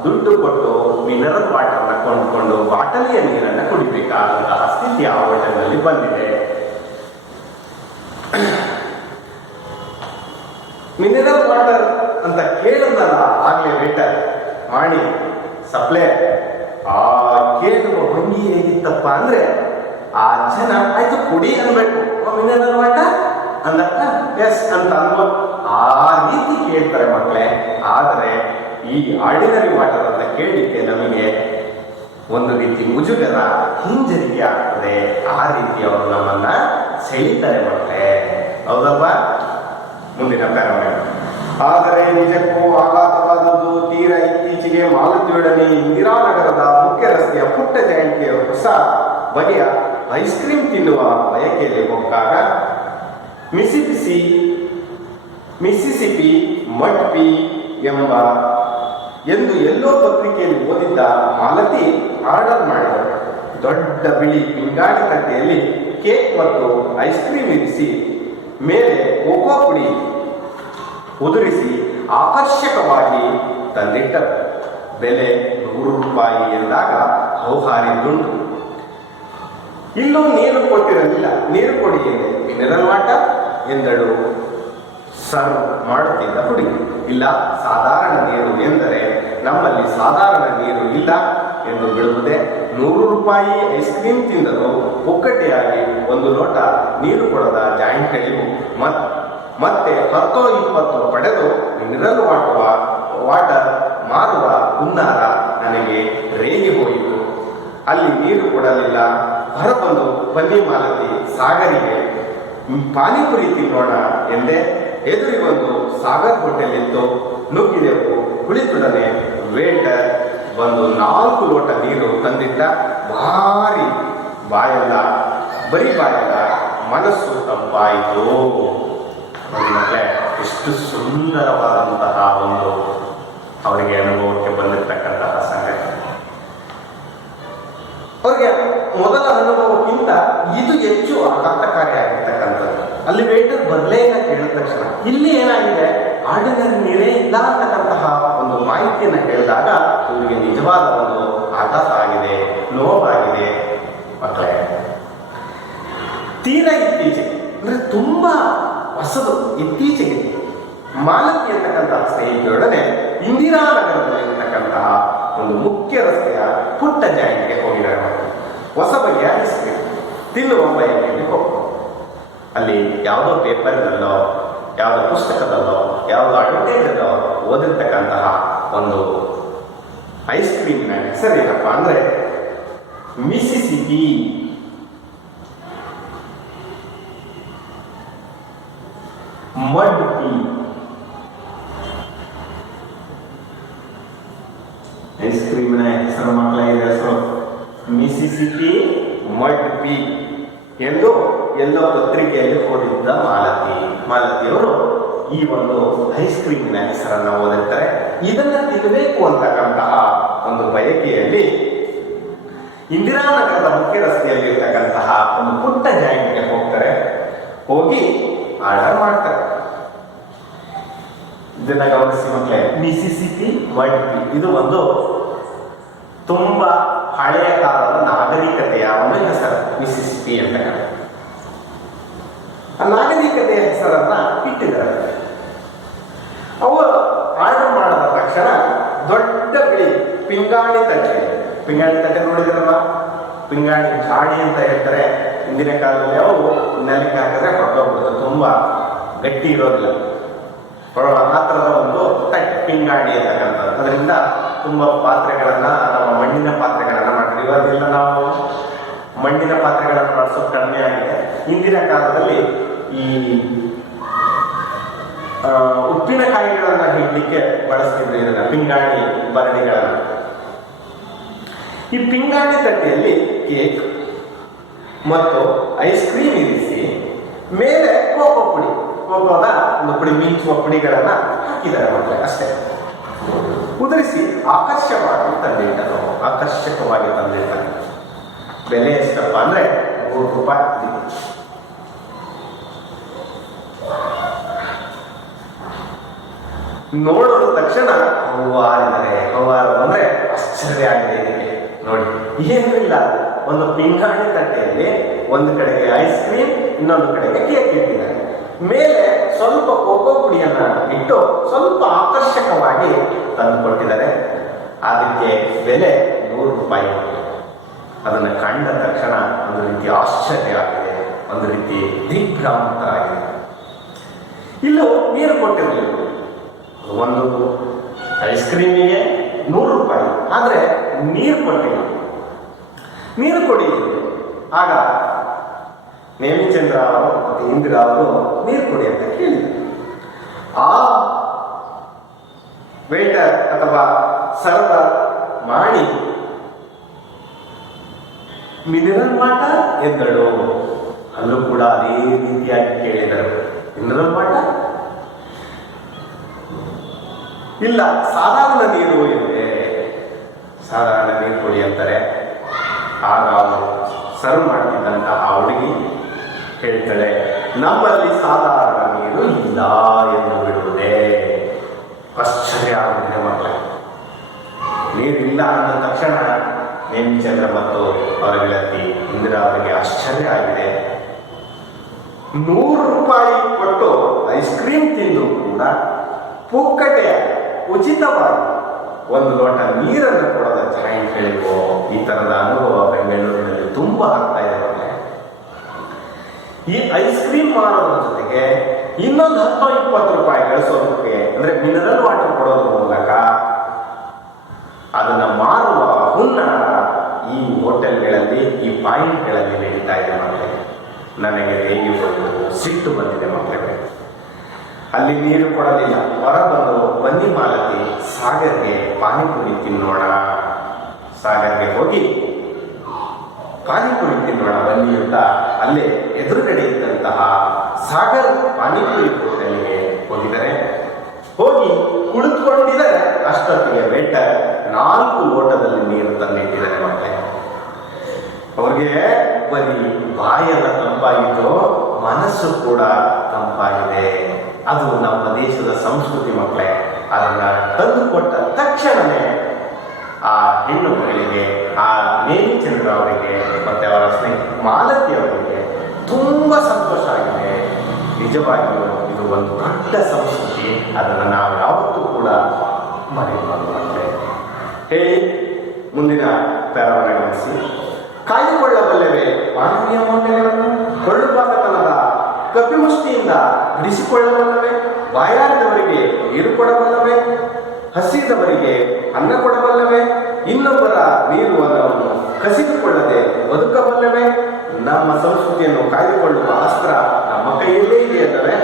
ದುಡ್ಡು ಕೊಟ್ಟು ಮಿನರಲ್ ವಾಟರ್ನ ಕೊಂಡ್ಕೊಂಡು ಬಾಟಲಿಯ ನೀರನ್ನ ಕುಡಿಬೇಕಾದಂತಹ ಸ್ಥಿತಿ ಆ ಹೋಟೆಲ್ನಲ್ಲಿ ಬಂದಿದೆ. ಮಿನರಲ್ ವಾಟರ್ ಅಂತ ಕೇಳಿದ್ನಲ್ಲ ಆಗ್ಲೇ ವೇಟರ್ ಮಾಡಿ ಸಪ್ಲೈ, ಆ ಕೇಳುವ ಭಂಗಿ ಹೇಗಿತ್ತಪ್ಪ ಅಂದ್ರೆ ಆ ಜನ ಆಯ್ತು ಕುಡಿ ಅನ್ಬೇಕು, ಮಿನರಲ್ ವಾಟರ್ ಅಂದ ಎಸ್ ಅಂತ ಅನ್ಬೋದು. ಆ ರೀತಿ ಕೇಳ್ತಾರೆ ಮಕ್ಕಳೇ. ಆದರೆ ಈ ಆರ್ಡಿನರಿ ವಾಟರ್ ಅಂತ ಕೇಳಲಿಕ್ಕೆ ನಮಗೆ ಒಂದು ರೀತಿ ಮುಜುಗರ, ಹಿಂಜರಿಕೆ ಆಗ್ತದೆ. ಆ ರೀತಿ ಅವರು ನಮ್ಮನ್ನ ಸೆಳೀತಾರೆ ಮಕ್ಕಳೇ, ಹೌದಲ್ವ? ಮುಂದಿನ ಪ್ಯಾರಾಗ್ರಾಫ್. ಆದರೆ ನಿಜಕ್ಕೂ ಆಘಾತವಾದದ್ದು ತೀರ ಇತ್ತೀಚೆಗೆ ಮಾಲತಿಯೊಡನೆ ಇಂದಿರಾನಗರದ ಮುಖ್ಯ ರಸ್ತೆಯ ಪುಟ್ಟ ಜಾಯಿಂಟ್ಗೆ ಹೊಸ ಬಗೆಯ ಐಸ್ ಕ್ರೀಮ್ ತಿನ್ನುವ ಬಯಕೆಯಲ್ಲಿ ಹೋದಾಗ ಮಿಸಿಸಿಪಿ ಮಡ್ ಪಿ ಎಂದು ಎಲ್ಲೋ ಪತ್ರಿಕೆಯಲ್ಲಿ ಓದಿದ್ದ ಮಾಲತಿ ಆರ್ಡರ್ ಮಾಡಿದರು. ದೊಡ್ಡ ಬಿಳಿ ಪಿಂಗಾಣಿ ತಟ್ಟೆಯಲ್ಲಿ ಕೇಕ್ ಮತ್ತು ಐಸ್ ಕ್ರೀಮ್ ಇರಿಸಿ ಮೇಲೆ ಕೋಕೋ ಪುಡಿ ಉದುರಿಸಿ ಆಕರ್ಷಕವಾಗಿ ತಂದಿಟ್ಟರು. ಬೆಲೆ 100 ರೂಪಾಯಿ ಎಂದಾಗ ಹೌಹಾರಿದ್ದುಂಟು. ಇಲ್ಲೂ ನೀರು ಕೊಟ್ಟಿರಲಿಲ್ಲ. ನೀರು ಕೊಡಿ ಎಂದೆ. ಮಿನರಲ್ ವಾಟರ್ ಎಂದಳು ಸರ್ವ್ ಮಾಡುತ್ತಿದ್ದ ಹುಡುಗಿ. ಇಲ್ಲ, ಸಾಧಾರಣ ನೀರು ಎಂದರೆ ನಮ್ಮಲ್ಲಿ ಸಾಧಾರಣ ನೀರು ಇಲ್ಲ ಎಂದು ಬಿಡುವುದೇ. 100 ರೂಪಾಯಿ ಐಸ್ ಕ್ರೀಮ್ ತಿಂದರು ಪುಕ್ಕಟೆಯಾಗಿ 1 ಲೋಟ ನೀರು ಕೊಡದ ಜಾಯಿಂಟ್ಗಳಿಗೂ ಮತ್ತೆ 10-20 ಪಡೆದು ಮಿನರಲ್ ವಾಟರ್ ಮಾರುವ ಹುನ್ನಾರ ನನಗೆ ರೇಗಿ ಹೋಯಿತು. ಅಲ್ಲಿ ನೀರು ಕೊಡಲಿಲ್ಲ. ಹೊರಬಂದು ಬನ್ನಿ ಮಾಲತಿ ಸಾಗರಿಗೆ ಪಾನಿಪುರಿ ತಿನ್ನೋಣ ಎಂದೇ. ಎದುರಿಗೊಂದು ಸಾಗರ್ ಹೋಟೆಲ್ ಇತ್ತು. ನುಗ್ಗಿದೆವು. ಕುಳಿತೊಡನೆ ವೇಟರ್ ಬಂದು 4 ಲೋಟ ನೀರು ತಂದಿದ್ದ. ಭಾರಿ ಬಾಯಲ್ಲ, ಬರೀ ಬಾಯಲ್ಲ, ಮನಸ್ಸು ತಂಪಾಯಿತು. ಮಕ್ಕಳೇ, ಎಷ್ಟು ಸುಂದರವಾದಂತಹ ಒಂದು ಅವರಿಗೆ ಅನುಭವಕ್ಕೆ ಬಂದಿರತಕ್ಕಂತಹ ಸಂಗತಿ. ಅವರಿಗೆ ಮೊದಲ ಅನುಭವಕ್ಕಿಂತ ಇದು ಹೆಚ್ಚು ಆಘಾತಕಾರಿಯಾಗಿರ್ತಕ್ಕಂಥದ್ದು. ಅಲ್ಲಿ ವೇಟರ್ ಬರಲೇ ಇಲ್ಲ ಕೇಳಿದ ತಕ್ಷಣ. ಇಲ್ಲಿ ಏನಾಗಿದೆ, ಆರ್ಡಿನರಿ ನೀರೇ ಇಲ್ಲ ಅಂತಕ್ಕಂತಹ ಒಂದು ಮಾಹಿತಿಯನ್ನು ಹೇಳಿದಾಗ ಇವರಿಗೆ ನಿಜವಾದ ಒಂದು ಆಘಾತ ಆಗಿದೆ, ನೋವಾಗಿದೆ. ಮಕ್ಕಳೇ, ತೀರಾ ಇತ್ತೀಚೆಗೆ ಅಂದ್ರೆ ತುಂಬಾ ಹೊಸದು, ಇತ್ತೀಚೆಗೆ ಮಾಲತಿ ಅಂತಕ್ಕಂತಹ ಸ್ನೇಹಿತರೊಡನೆ ಇಂದಿರಾನಗರದಲ್ಲಿರ್ತಕ್ಕಂತಹ ಒಂದು ಮುಖ್ಯ ರಸ್ತೆಯ ಪುಟ್ಟ ಜಾಗಕ್ಕೆ ಹೋಗಿದ್ದಾರೆ. ಹೊಸ ಬಗೆಯ ಐಸ್ ಕ್ರೀಮ್ ತಿನ್ನುವ ಬಯಕೆಯಲ್ಲಿ ಹೋಗ್ತಾರೆ. ಅಲ್ಲಿ ಯಾವುದೋ ಪೇಪರ್ನಲ್ಲೋ, ಯಾವುದೋ ಪುಸ್ತಕದಲ್ಲೋ, ಯಾವುದೋ ಅಡ್ವರ್ಟೈಸಲ್ಲೋ ಓದಿರ್ತಕ್ಕಂತಹ ಒಂದು ಐಸ್ ಕ್ರೀಮ್ನ ಹೆಸರೇನಪ್ಪ ಅಂದ್ರೆ ಮಿಸಿಸಿಪಿ. ಮಡ್ ಟೀ ಐಸ್ ಕ್ರೀಮ್ನ ಹೆಸರು ಮಕ್ಕಳ ಹೆಸರು ಮಿಸಿಸಿಪಿ ಮಡ್ ಟೀ ಎಂದು ಎಲ್ಲೋ ಪತ್ರಿಕೆಯಲ್ಲಿ ಓದಿದ್ದ ಮಾಲತಿಯವರು ಈ ಒಂದು ಐಸ್ ಕ್ರೀಮಿನ ಹೆಸರನ್ನು ಓದಿರ್ತಾರೆ. ಇದನ್ನ ತಿನ್ನಬೇಕು ಅಂತಕ್ಕಂತಹ ಒಂದು ಬಯಕೆಯಲ್ಲಿ ಇಂದಿರಾನಗರದ ಮುಖ್ಯ ರಸ್ತೆಯಲ್ಲಿ ಇರ್ತಕ್ಕಂತಹ ಒಂದು ಪುಟ್ಟ ಜಾಗಕ್ಕೆ ಹೋಗ್ತಾರೆ. ಹೋಗಿ ಆರ್ಡರ್ ಮಾಡ್ತಾರೆ. ಇದನ್ನ ಗಮನಿಸಿ ಮಕ್ಕಳೇ, ಮಿಸಿಸಿಪಿ ಮಡ್ ಟೀ ಇದು ಒಂದು ತುಂಬಾ ಹಳೆಯ ಕಾಲದ ನಾಗರಿಕತೆಯ ಒಂದು ಹೆಸರು. ಮಿಸಿಸಿಪಿ ಅಂತ ಆ ನಾಗರಿಕತೆಯ ಹೆಸರನ್ನ ಇಟ್ಟಿದ್ದಾರೆ. ಅವರು ಆರ್ಡರ್ ಮಾಡಿದ ತಕ್ಷಣ ದೊಡ್ಡ ಬಿಳಿ ಪಿಂಗಾಣಿ ತಟ್ಟೆ ನೋಡಿದ್ರಲ್ಲ, ಪಿಂಗಾಣಿ ಜಾಡಿ ಅಂತ ಹೇಳ್ತಾರೆ. ಹಿಂದಿನ ಕಾಲದಲ್ಲಿ ಅವು ನೆಲಕ್ಕೆ ಹಾಕಿದ್ರೆ ಹೊರಟೋಗ್ಬಿಡುತ್ತೆ, ತುಂಬಾ ಗಟ್ಟಿ ಇರೋದಿಲ್ಲ. ಆ ಥರದ ಒಂದು ತಟ್ಟೆ ಪಿಂಗಾಣಿ ಅಂತಕ್ಕಂಥದ್ದು. ಅದರಿಂದ ತುಂಬ ಪಾತ್ರೆಗಳನ್ನ, ನಮ್ಮ ಮಣ್ಣಿನ ಪಾತ್ರೆಗಳನ್ನ ಮಾಡ್ತೀವಿ. ಇವಾಗೆಲ್ಲ ನಾವು ಮಣ್ಣಿನ ಪಾತ್ರೆಗಳನ್ನು ಬಳಸೋದು ಕಡಿಮೆ ಆಗಿದೆ. ಹಿಂದಿನ ಕಾಲದಲ್ಲಿ ಈ ಉಪ್ಪಿನಕಾಯಿಗಳನ್ನ ಇಡ್ಲಿಕ್ಕೆ ಬಳಸ್ತಿದ್ರು ಇದನ್ನ, ಪಿಂಗಾಣಿ ಭರಣಿಗಳನ್ನ. ಈ ಪಿಂಗಾಣಿ ತಟ್ಟೆಯಲ್ಲಿ ಕೇಕ್ ಮತ್ತು ಐಸ್ ಕ್ರೀಮ್ ಇರಿಸಿ ಮೇಲೆ ಕೋಕೋದ ಒಂದು ಪುಡಿ, ಮಿಂಚುವ ಪುಡಿಗಳನ್ನ ಹಾಕಿದ್ದಾರೆ ಮಕ್ಕಳೇ, ಅಷ್ಟೇ. ಉದುರಿಸಿ ಆಕರ್ಷಕವಾಗಿ ತಂದಿರ್ತಾರೆ. ಬೆಲೆ ಎಷ್ಟಪ್ಪ ಅಂದ್ರೆ ₹3. ನೋಡಿದ ತಕ್ಷಣ ಹೌವಾರು ಅಂದ್ರೆ ಆಶ್ಚರ್ಯ ಆಗಿದೆ ಇದಕ್ಕೆ. ನೋಡಿ, ಏನೂ ಇಲ್ಲ, ಒಂದು ಪಿಂಗಾಣಿ ತಟ್ಟೆಯಲ್ಲಿ ಒಂದು ಕಡೆಗೆ ಐಸ್ ಕ್ರೀಮ್, ಇನ್ನೊಂದು ಕಡೆಗೆ ಕೇಕ್ ಇಟ್ಟಿದ್ದಾರೆ. ಮೇಲೆ ಸ್ವಲ್ಪ ಕೋಕೋ ಪುಡಿಯನ್ನ ಇಟ್ಟು ಸ್ವಲ್ಪ ಆಕರ್ಷಕವಾಗಿ ತಂದು ಕೊಟ್ಟಿದ್ದಾರೆ. ಅದಕ್ಕೆ ಬೆಲೆ ₹100. ಅದನ್ನ ಕಂಡ ತಕ್ಷಣ ಒಂದು ರೀತಿ ಆಶ್ಚರ್ಯ ಆಗಿದೆ, ಒಂದು ರೀತಿ ದಿಗ್ಭ್ರಾಂತ ಆಗಿದೆ. ಇಲ್ಲೂ ನೀರು ಕೊಟ್ಟಿರಲಿಲ್ಲ. ಒಂದು ಐಸ್ ಕ್ರೀಮಿಗೆ ₹100, ಆದ್ರೆ ನೀರು ಕೊಟ್ಟಿಲ್ಲ. ನೀರು ಕೊಡಿ. ಆಗ ನೇಮಿಚಂದ್ರ ಅವರು ಮತ್ತು ಇಂದಿರಾ ಅವರು ನೀರು ಕೊಡಿ ಅಂತ ಕೇಳಿದರು. ಆ ವೇಟರ್ ಅಥವಾ ಸರ್ವರ್ ಮಾಡಿ ಮಿನರಲ್ ವಾಟರ್ ಎಂದಳು. ಅಲ್ಲೂ ಕೂಡ ಅದೇ ರೀತಿಯಾಗಿ ಕೇಳಿದರು, ಮಿನರಲ್ ವಾಟರ್ ಇಲ್ಲ, ಸಾಧಾರಣ ನೀರು ಎಂದೆ. ಸಾಧಾರಣ ನೀರು ಕೊಡಿ ಅಂತಾರೆ. ಆಗ ಅವರು ಸರ್ವ್ ಮಾಡ್ತಿದ್ದಂತಹ ಹುಡುಗಿ ಹೇಳ್ತಾಳೆ, ನಮ್ಮಲ್ಲಿ ಸಾಧಾರಣ ನೀರು ಇಲ್ಲ ಎಂದು ಬಿಡುವುದೇ. ಆಶ್ಚರ್ಯ ಆಗಿದೆ ಮಕ್ಕಳೇ. ನೀರಿಲ್ಲ ಅಂದ ತಕ್ಷಣ ನೇಮಿಚಂದ್ರ ಮತ್ತು ಅವರ ಗೆಳತಿ ಇಂದಿರಾ ಅವರಿಗೆ ಆಶ್ಚರ್ಯ ಆಗಿದೆ. ₹100 ಕೊಟ್ಟು ಐಸ್ ಕ್ರೀಮ್ ತಿಂದು ಕೂಡ ಪುಕ್ಕಟೆ ಉಚಿತವಾಗಿ ಒಂದು ಲೋಟ ನೀರನ್ನು ಕೊಡೋದ ಜಾಯಿಂಟ್ ಹೇಳಿಕೋ. ಈ ತರದ ಅನುಭವ ಬೆಂಗಳೂರಿನಲ್ಲಿ ತುಂಬಾ ಆಗ್ತಾ ಇದೆ. ಈ ಐಸ್ ಕ್ರೀಮ್ ಮಾರೋದ್ರ ಜೊತೆಗೆ ಇನ್ನೊಂದು 10-20 ರೂಪಾಯಿ ಗಳಿಸೋದಕ್ಕೆ ಅಂದ್ರೆ ಮಿನರಲ್ ವಾಟರ್ ಕೊಡೋದ್ರ ಮೂಲಕ ಅದನ್ನ ಮಾರುವ ಹುನ್ನಾರ ಈ ಹೋಟೆಲ್ಗಳಲ್ಲಿ, ಈ ಪಾಯಿಂಟ್ಗಳಲ್ಲಿ ನಡೀತಾ ಇದೆ ಮಕ್ಕಳೇ. ನನಗೆ ಹೇಗೆ ಸಿಟ್ಟು ಬಂದಿದೆ ಮಕ್ಕಳೇ. ಅಲ್ಲಿ ನೀರು ಕೊಡಲಿಲ್ಲ, ಹೊರ ಬಂದು ಬನ್ನಿ ಮಾಲತಿ ಸಾಗರ್ಗೆ ಪಾನಿಪುರಿ ತಿನ್ನೋಣ, ಸಾಗರ್ಗೆ ಹೋಗಿ ಪಾನಿಪುರಿ ತಿನ್ನೋಣ ಬನ್ನಿ ಅಂತ ಅಲ್ಲೇ ಎದುರುಗಡೆ ಇದ್ದಂತಹ ಸಾಗರ್ ಪಾನಿಪುರಿ ಹೋಟೆಲ್ಗೆ ಹೋಗಿದ್ದಾರೆ. ಹೋಗಿ ಕುಳಿತುಕೊಂಡಿದ್ದಾರೆ. ಅಷ್ಟೊತ್ತಿಗೆ ವೇಟರ್ 4 ಲೋಟದಲ್ಲಿ ನೀರು ತಂದಿಟ್ಟಿದ್ದಾರೆ ಮಕ್ಕಳೇ. ಅವ್ರಿಗೆ ಬರೀ ಬಾಯೆಲ್ಲ ತಂಪಾಗಿದ್ದು ಮನಸ್ಸು ಕೂಡ ತಂಪಾಗಿದೆ. ಅದು ನಮ್ಮ ದೇಶದ ಸಂಸ್ಕೃತಿ ಮಕ್ಕಳೇ. ಅದನ್ನ ತಂದುಕೊಟ್ಟ ತಕ್ಷಣವೇ ಆ ಹೆಣ್ಣು ಮಗಳಿಗೆ, ಆ ಮೇಲಿಚಂದ್ರ ಅವರಿಗೆ ಮತ್ತೆ ಅವರ ಸ್ನೇಹಿತ ಮಾಲತಿ ಅವರಿಗೆ ತುಂಬಾ ಸಂತೋಷ ಆಗಿದೆ. ನಿಜವಾಗಿಯೂ ಇದು ಒಂದು ದೊಡ್ಡ ಸಂಸ್ಕೃತಿ. ಅದನ್ನು ನಾವು ಯಾವತ್ತೂ ಕೂಡ ಮರೆಯಬಾರದು ಮಕ್ಕಳೇ. ಮುಂದಿನ ಪ್ಯಾರಾವನ್ನು ಗಮನಿಸಿ. ಕಾಯ್ದುಕೊಳ್ಳಬಲ್ಲವೇ ಮಾನವೀಯ ಮೌಲ್ಯಗಳನ್ನು? ಕೊಳ್ಳುಪಾಕತನದ ಕಪಿಮುಷ್ಟಿಯಿಂದ ಬಿಡಿಸಿಕೊಳ್ಳಬಲ್ಲವೇ? ಬಾಯಾರಿದವರಿಗೆ ನೀರು ಕೊಡಬಲ್ಲವೇ? ಹಸಿದವರಿಗೆ ಅನ್ನ ಕೊಡಬಲ್ಲವೇ? ಇನ್ನೊಬ್ಬರ ನೀರು ಅನ್ನವನ್ನು ಕಸಿದುಕೊಳ್ಳದೆ ಬದುಕಬಲ್ಲವೇ? ನಮ್ಮ ಸಂಸ್ಕೃತಿಯನ್ನು ಕಾಯ್ದುಕೊಳ್ಳುವ ಅಸ್ತ್ರ ನಮ್ಮ ಕೈಯಲ್ಲೇ ಇದೆಯಲ್ಲವೇ?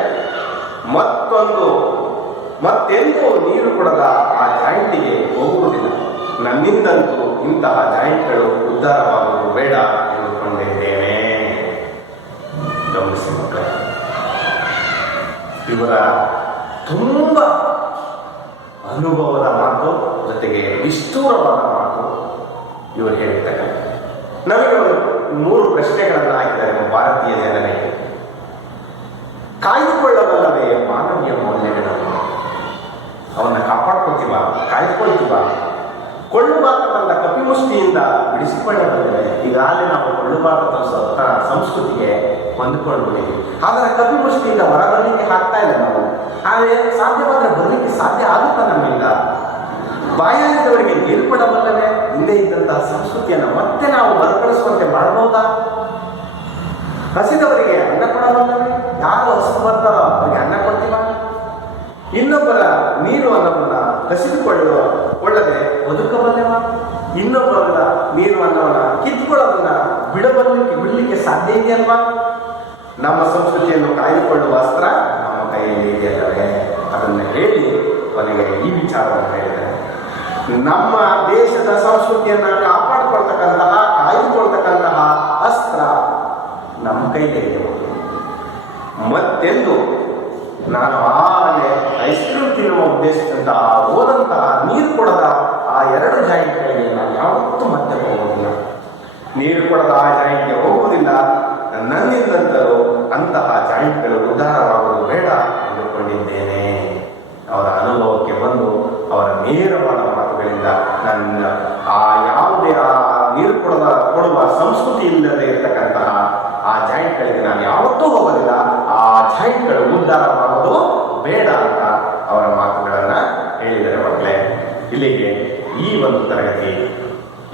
ಮತ್ತೆಂದೂ ನೀರು ಕೊಡದ ಆ ಜಾಯಿಂಟಿಗೆ ಹೋಗುವುದಿಲ್ಲ. ನನ್ನಿಂದಂತೂ ಇಂತಹ ಜಾಯಿಂಟ್ಗಳು ಉದ್ಧಾರವಾಗುವುದು ಬೇಡ ಎಂದುಕೊಂಡಿದ್ದೇನೆ. ಗಮನಿಸಿ ಮಕ್ಕಳೇ, ಇವರ ತುಂಬ ಅನುಭವದ ಮಾತು ಜೊತೆಗೆ ನಿಷ್ಠೂರವಾದ ಮಾತು ಇವರು ಹೇಳಿದ್ದಾರೆ. ನಮಗೆ ಒಂದು 3 ಪ್ರಶ್ನೆಗಳನ್ನು ಹಾಕಿದ್ದಾರೆ ನಮ್ಮ ಭಾರತೀಯ ಜನರಿಗೆ. ಕಾಯ್ದುಕೊಳ್ಳಬಲ್ಲವೇ ಮಾನವೀಯ ಮೌಲ್ಯಗಳನ್ನು? ಅವನ್ನ ಕಾಪಾಡ್ಕೊಳ್ತೀವ, ಕಾಯ್ದುಕೊಳ್ತೀವ? ಕೊಳ್ಳುಬಾಕದ ಕಪಿಮುಷ್ಟಿಯಿಂದ ಬಿಡಿಸಿಕೊಳ್ಳಬಲ್ಲವೇ? ಈಗಾಗಲೇ ನಾವು ಕೊಳ್ಳುಬಾಕದ ಸಂಸ್ಕೃತಿಗೆ ಹೊಂದಿಕೊಂಡಿದ್ದೀವಿ. ಆದರೆ ಕಪಿಮುಷ್ಟಿಯಿಂದ ಹೊರಬರಲಿಕ್ಕೆ ಆಗ್ತಾ ಇಲ್ಲ ನಾವು. ಆದರೆ ಸಾಧ್ಯವಾದರೆ ಬರಲಿಕ್ಕೆ ಸಾಧ್ಯ ಆಗುತ್ತಾ ನಮ್ಮಿಂದ? ಬಾಯಾರಿದವರಿಗೆ ನೀರು ಕೊಡಬಲ್ಲವೇ? ಹಿಂದೆ ಇದ್ದಂತಹ ಸಂಸ್ಕೃತಿಯನ್ನು ಮತ್ತೆ ನಾವು ಮರುಕಳಿಸುವಂತೆ ಮಾಡಬಹುದಾ? ಹಸಿದವರಿಗೆ ಅನ್ನ ಕೊಡಬಲ್ಲವೇ? ಯಾರು ಹಸಿದು ಬರ್ತಾರೋ ಅವರಿಗೆ ಅನ್ನ ಕೊಡ್ತೀವ? ಇನ್ನೊಬ್ಬರ ನೀರು ಅನ್ನವನ್ನ ಕಸಿದುಕೊಳ್ಳದೆ ಬದುಕಬಲ್ಲವ? ಇನ್ನೊಬ್ಬರ ನೀರು ಅನ್ನವನ್ನ ಕಿತ್ಕೊಳ್ಳೋದನ್ನ ಬಿಡಲಿಕ್ಕೆ ಸಾಧ್ಯ ಇದೆಯಲ್ವಾ? ನಮ್ಮ ಸಂಸ್ಕೃತಿಯನ್ನು ಕಾಯ್ದುಕೊಳ್ಳುವ ಅಸ್ತ್ರ ನಮ್ಮ ಕೈಯಲ್ಲಿ ಇದೆಯಲ್ಲವೇ? ಅದನ್ನು ಹೇಳಿ ಕೊನೆಗೆ ಈ ವಿಚಾರವನ್ನು ಹೇಳಿದ್ದಾರೆ. ನಮ್ಮ ದೇಶದ ಸಂಸ್ಕೃತಿಯನ್ನ ಕಾಯ್ದುಕೊಳ್ತಕ್ಕಂತಹ ಅಸ್ತ್ರ ನಮ್ಮ ಕೈಗೆ ಇದೆ. ಮತ್ತೆಂದು ನಾನು ಆಗಲೇ ಐಸ್ ಕ್ರೀಮ್ ತಿನ್ನುವ ಉದ್ದೇಶದಂತಹ ಹೋದಂತಹ ನೀರು ಕೊಡದ ಆ 2 ಜಾಯಿಂಟ್ಗಳಿಗೆ ನಾನು ಯಾವತ್ತೂ ಮತ್ತೆ ಹೋಗುವುದಿಲ್ಲ. ನೀರು ಕೊಡದ ಆ ಜಾಯಿಂಟ್ಗೆ ಹೋಗುವುದಿಲ್ಲ. ನನ್ನಿಂದಂತರೂ ಅಂತಹ ಜಾಯಿಂಟ್ಗಳು ಉದ್ಧಾರವಾಗುವುದು ಬೇಡ ಎಂದುಕೊಂಡಿದ್ದೇನೆ. ಅವರ ಅನುಭವಕ್ಕೆ ಬಂದು ಅವರ ನೇರವಾದ ಮಾತುಗಳಿಂದ ನನ್ನ ಯಾವುದೇ ನೀರು ಕೊಡುವ ಸಂಸ್ಕೃತಿ ಇಲ್ಲದೆ ಇರತಕ್ಕಂತಹ ಆ ಜಾಯಿಂಟ್ಗಳಿಗೆ ನಾನು ಯಾವತ್ತೂ ಹೋಗೋದಿಲ್ಲ. ಆ ಜಾಯಿಂಟ್ಗಳು ಉದ್ಧಾರವಾಗೋದು ಬೇಡ ಅಂತ ಅವರ ಮಾತುಗಳನ್ನ ಹೇಳಿದರೆ ಮಕ್ಕಳೇ, ಇಲ್ಲಿಗೆ ಈ ಒಂದು ತರಗತಿ,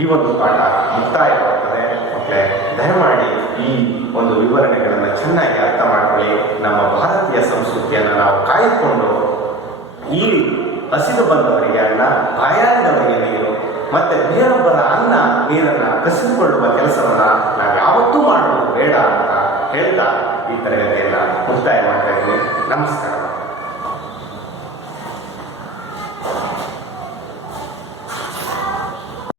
ಈ ಒಂದು ಪಾಠ ಮುಕ್ತಾಯವಾಗುತ್ತದೆ ಮಕ್ಕಳೇ. ದಯಮಾಡಿ ಈ ಒಂದು ವಿವರಣೆಗಳನ್ನು ಚೆನ್ನಾಗಿ ಅರ್ಥ ಮಾಡಿಕೊಳ್ಳಿ. ನಮ್ಮ ಭಾರತೀಯ ಸಂಸ್ಕೃತಿಯನ್ನು ನಾವು ಕಾಯ್ದುಕೊಂಡು ಈ ಹಸಿದು ಬಂದವರಿಗೆ ಅನ್ನ, ಬಾಯಾರಿದವರಿಗೆ ನೀರು, ಮತ್ತೆ ಬೇರೊಬ್ಬರ ಅನ್ನ ನೀರನ್ನು ಕಸಿದುಕೊಳ್ಳುವ ಕೆಲಸವನ್ನ ನಾವು ಯಾವತ್ತೂ ಮಾಡುವುದು ಬೇಡ ಅಂತ ಹೇಳ್ತಾ ಈ ತರಗತಿಯನ್ನು ಮುಕ್ತಾಯ ಮಾಡ್ತಾ ಇದ್ದೀನಿ. ನಮಸ್ಕಾರ.